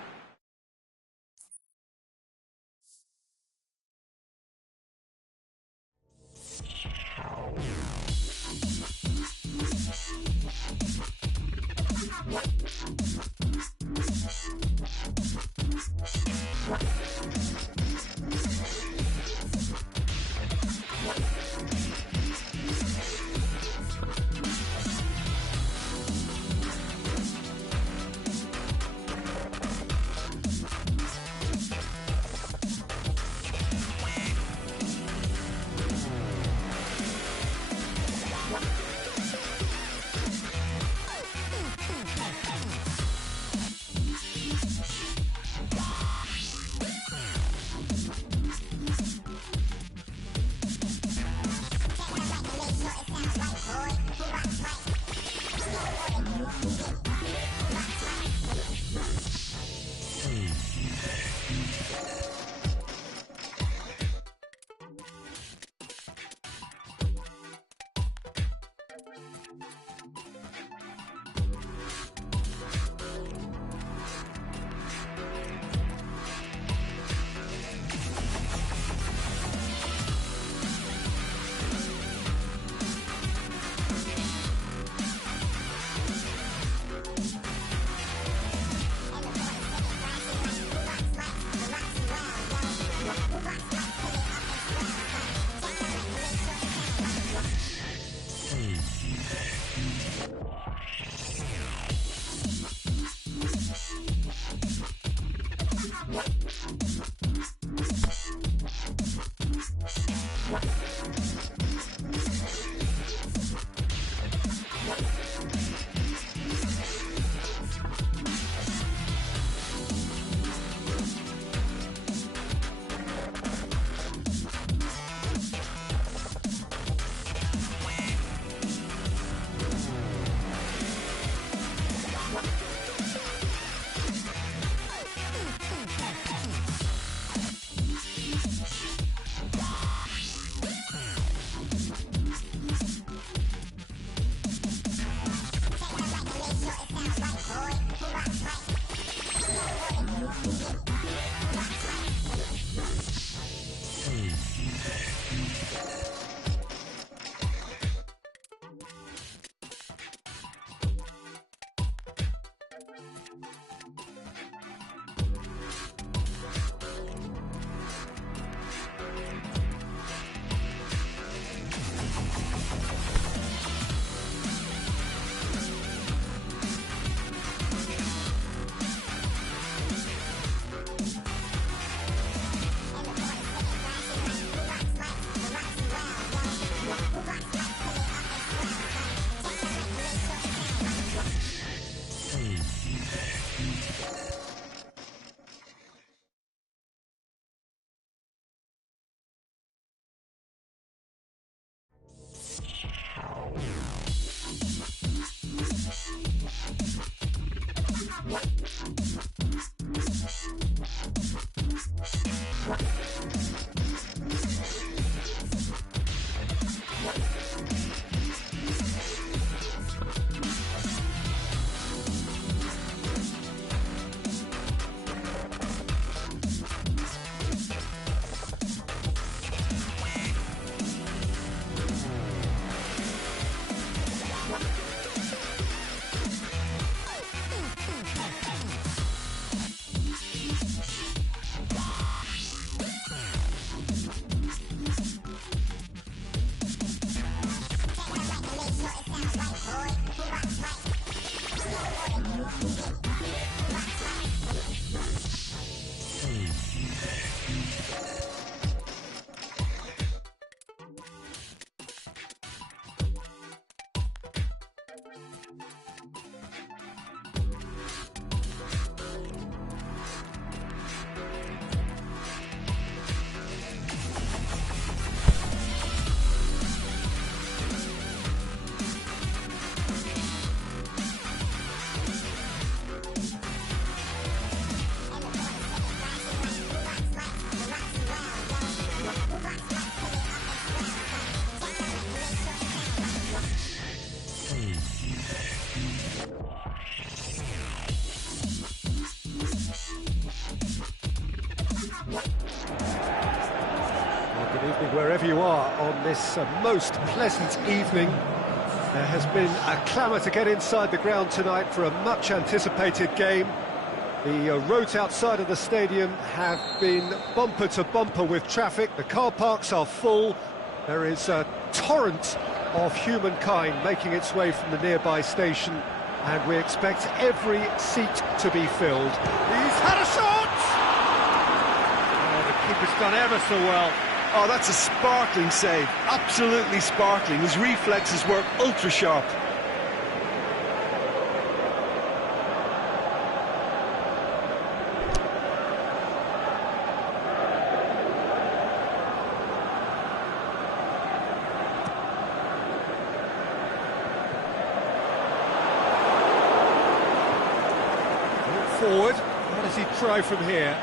Good evening wherever you are on this most pleasant evening. There has been a clamour to get inside the ground tonight for a much anticipated game. The roads outside of the stadium have been bumper to bumper with traffic. The car parks are full. There is a torrent of humankind making its way from the nearby station, and we expect every seat to be filled. He's had a shot! Oh, the keeper's done ever so well. Oh, that's a sparkling save, absolutely sparkling. His reflexes were ultra sharp. Forward, what does he try from here?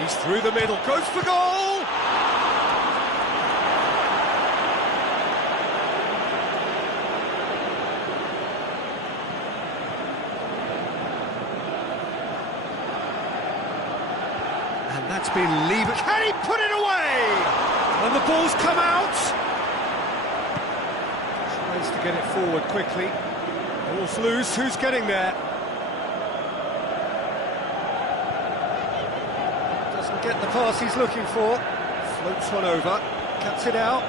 He's through the middle, goes for goal! And that's been levered. Can he put it away? And the ball's come out. Tries to get it forward quickly. Ball's loose, who's getting there? Get the pass he's looking for, floats one over, cuts it out.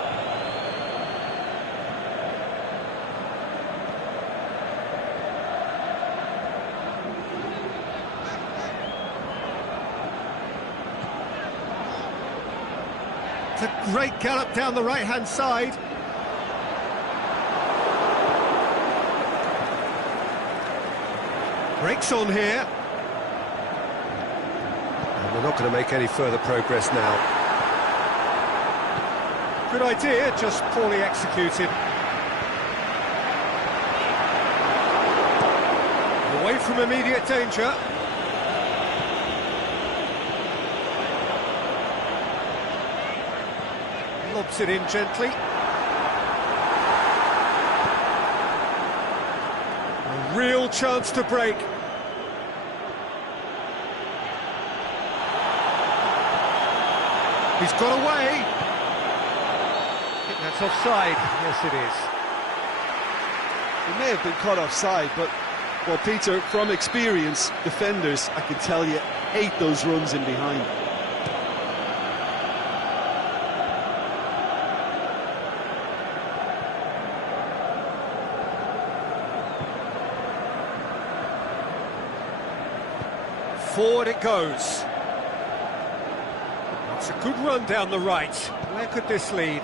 It's a great gallop down the right-hand side. Breaks on here. They're not going to make any further progress now. Good idea, just poorly executed. Away from immediate danger. Lobs it in gently. A real chance to break. He's got away. I think that's offside. Yes, it is. He may have been caught offside, but, well, Peter, from experience, defenders, I can tell you, hate those runs in behind. Forward it goes. It's a good run down the right. Where could this lead?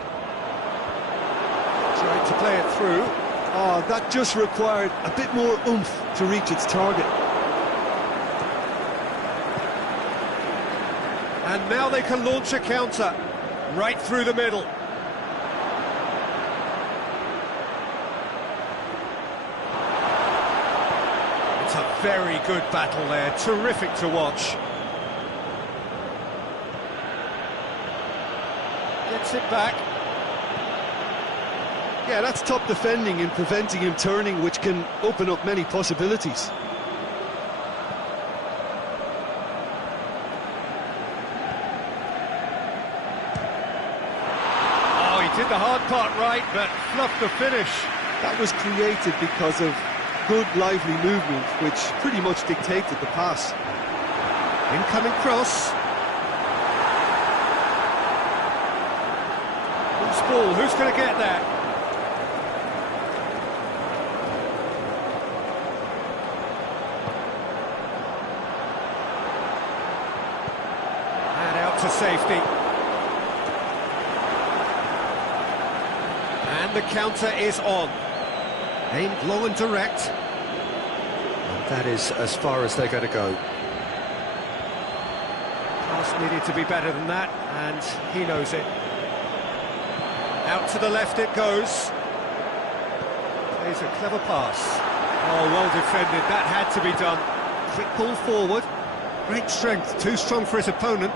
Trying to play it through. Oh, that just required a bit more oomph to reach its target. And now they can launch a counter right through the middle. Very good battle there, terrific to watch. Gets it back. Yeah, that's top defending and preventing him turning, which can open up many possibilities. Oh, he did the hard part right, but fluffed the finish. That was created because of good, lively movement, which pretty much dictated the pass. Incoming cross. Loose ball, who's going to get that? And out to safety. And the counter is on. Aimed low and direct. And that is as far as they're going to go. Pass needed to be better than that, and he knows it. Out to the left it goes. Plays a clever pass. Oh, well defended, that had to be done. Quick ball forward. Great strength, too strong for his opponent.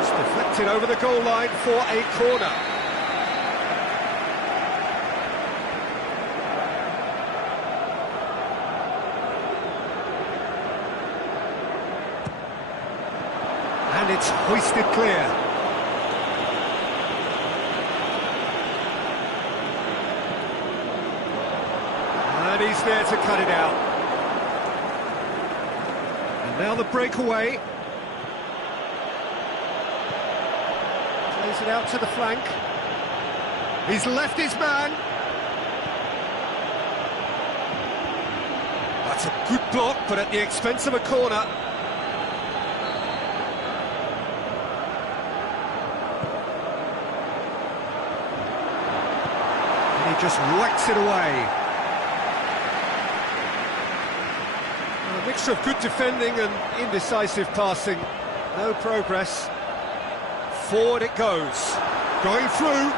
It's deflected over the goal line for a corner. And it's hoisted clear. And he's there to cut it out. And now the breakaway. Plays it out to the flank. He's left his man. That's a good block, but at the expense of a corner. Just whacks it away. A mixture of good defending and indecisive passing. No progress. Forward it goes. Going through.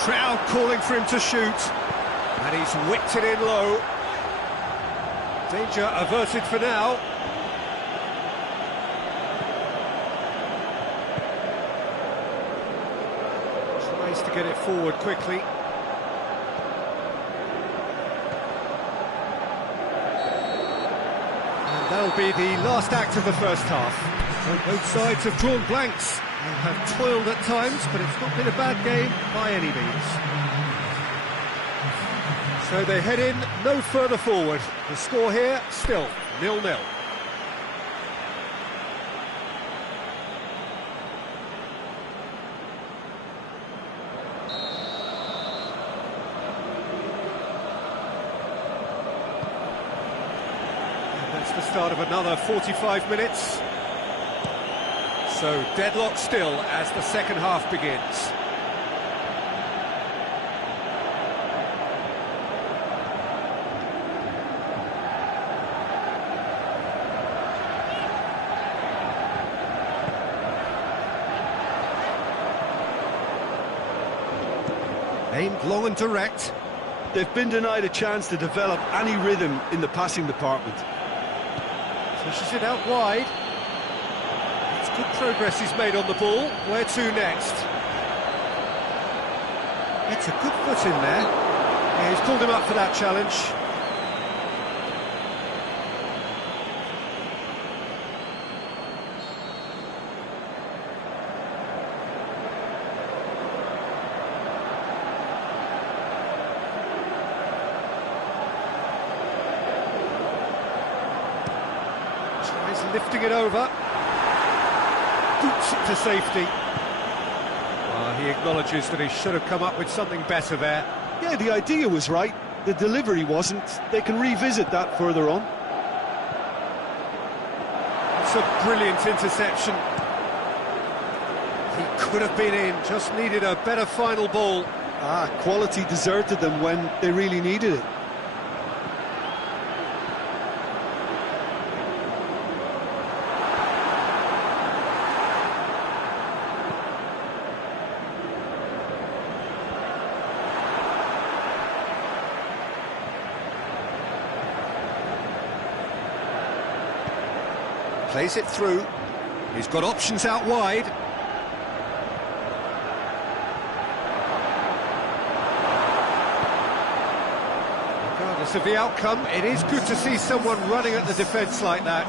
Crowd calling for him to shoot. And he's whipped it in low. Danger averted for now. Tries to get it forward quickly. That'll be the last act of the first half. So both sides have drawn blanks and have toiled at times, but it's not been a bad game by any means. So they head in no further forward. The score here, still 0-0. That's the start of another 45 minutes. So deadlock still as the second half begins. Aimed low and direct. They've been denied a chance to develop any rhythm in the passing department. Pushes it out wide. It's good progress he's made on the ball. Where to next? It's a good foot in there. Yeah, he's pulled him up for that challenge. Lifting it over, boots it to safety. Well, he acknowledges that he should have come up with something better there. Yeah, the idea was right, the delivery wasn't. They can revisit that further on. It's a brilliant interception. He could have been in, just needed a better final ball. Quality deserted them when they really needed it. Plays it through. He's got options out wide. Regardless of the outcome, it is good to see someone running at the defence like that.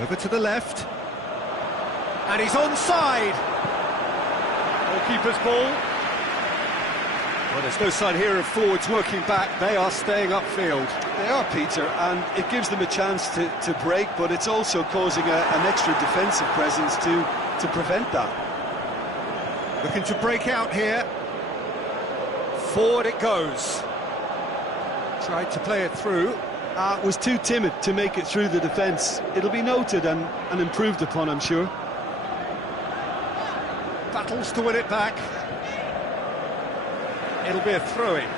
Over to the left. And he's onside. Goalkeeper's ball. Well, there's no sign here of forwards working back. They are staying upfield. They are, Peter, and it gives them a chance to break, but it's also causing an extra defensive presence to prevent that. Looking to break out here. Forward it goes. Tried to play it through. Was too timid to make it through the defence. It'll be noted and improved upon, I'm sure. Battles to win it back. It'll be a throw-in.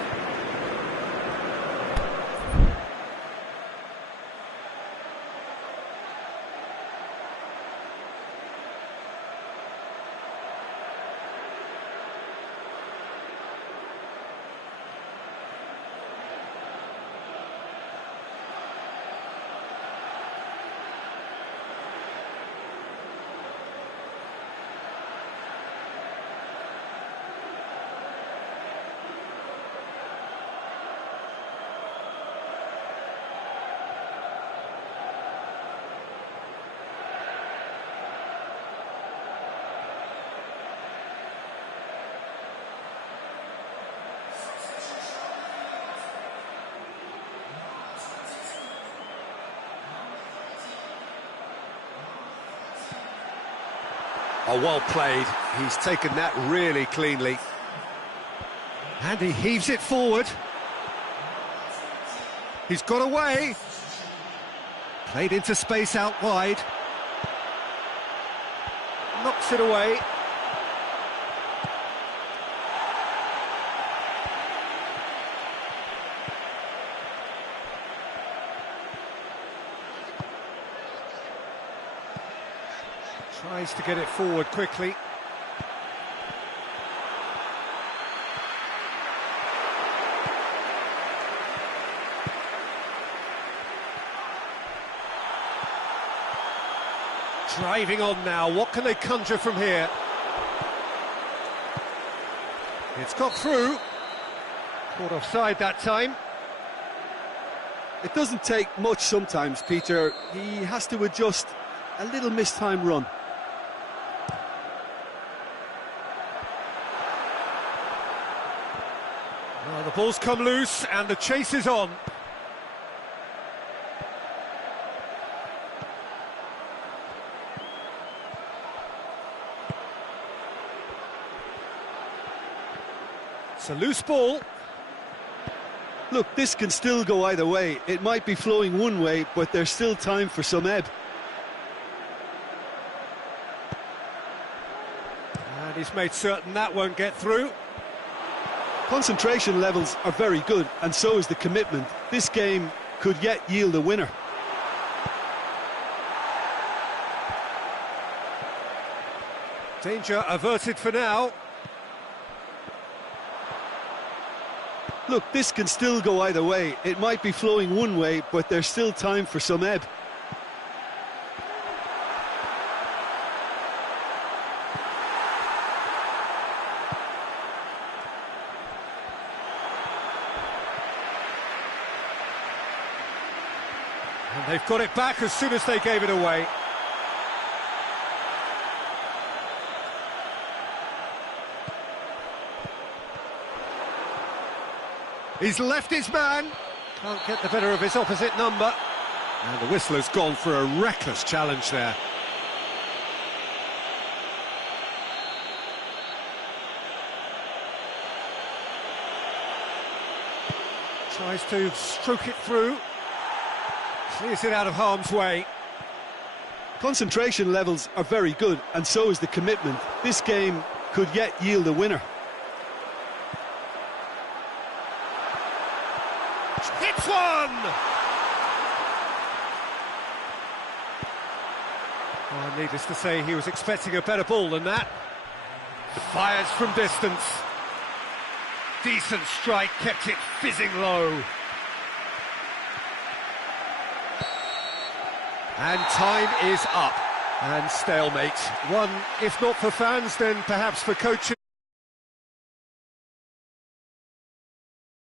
Oh, well played. He's taken that really cleanly. And he heaves it forward. He's got away. Played into space out wide. Knocks it away. Tries to get it forward quickly. Driving on now, what can they conjure from here? It's got through. Caught offside that time. It doesn't take much sometimes, Peter. He has to adjust a little mistimed run. Well, the ball's come loose and the chase is on. It's a loose ball. Look, this can still go either way. It might be flowing one way, but there's still time for some ebb. And he's made certain that won't get through. Concentration levels are very good, and so is the commitment. This game could yet yield a winner. Danger averted for now. Look, this can still go either way. It might be flowing one way, but there's still time for some ebb. And they've got it back as soon as they gave it away. He's left his man. Can't get the better of his opposite number. And the whistler's gone for a reckless challenge there. Tries to stroke it through. Clears it out of harm's way. Concentration levels are very good, and so is the commitment. This game could yet yield a winner. Hits one! Oh, needless to say, he was expecting a better ball than that. Fires from distance. Decent strike, kept it fizzing low. And time is up. And stalemate. One, if not for fans, then perhaps for coaching.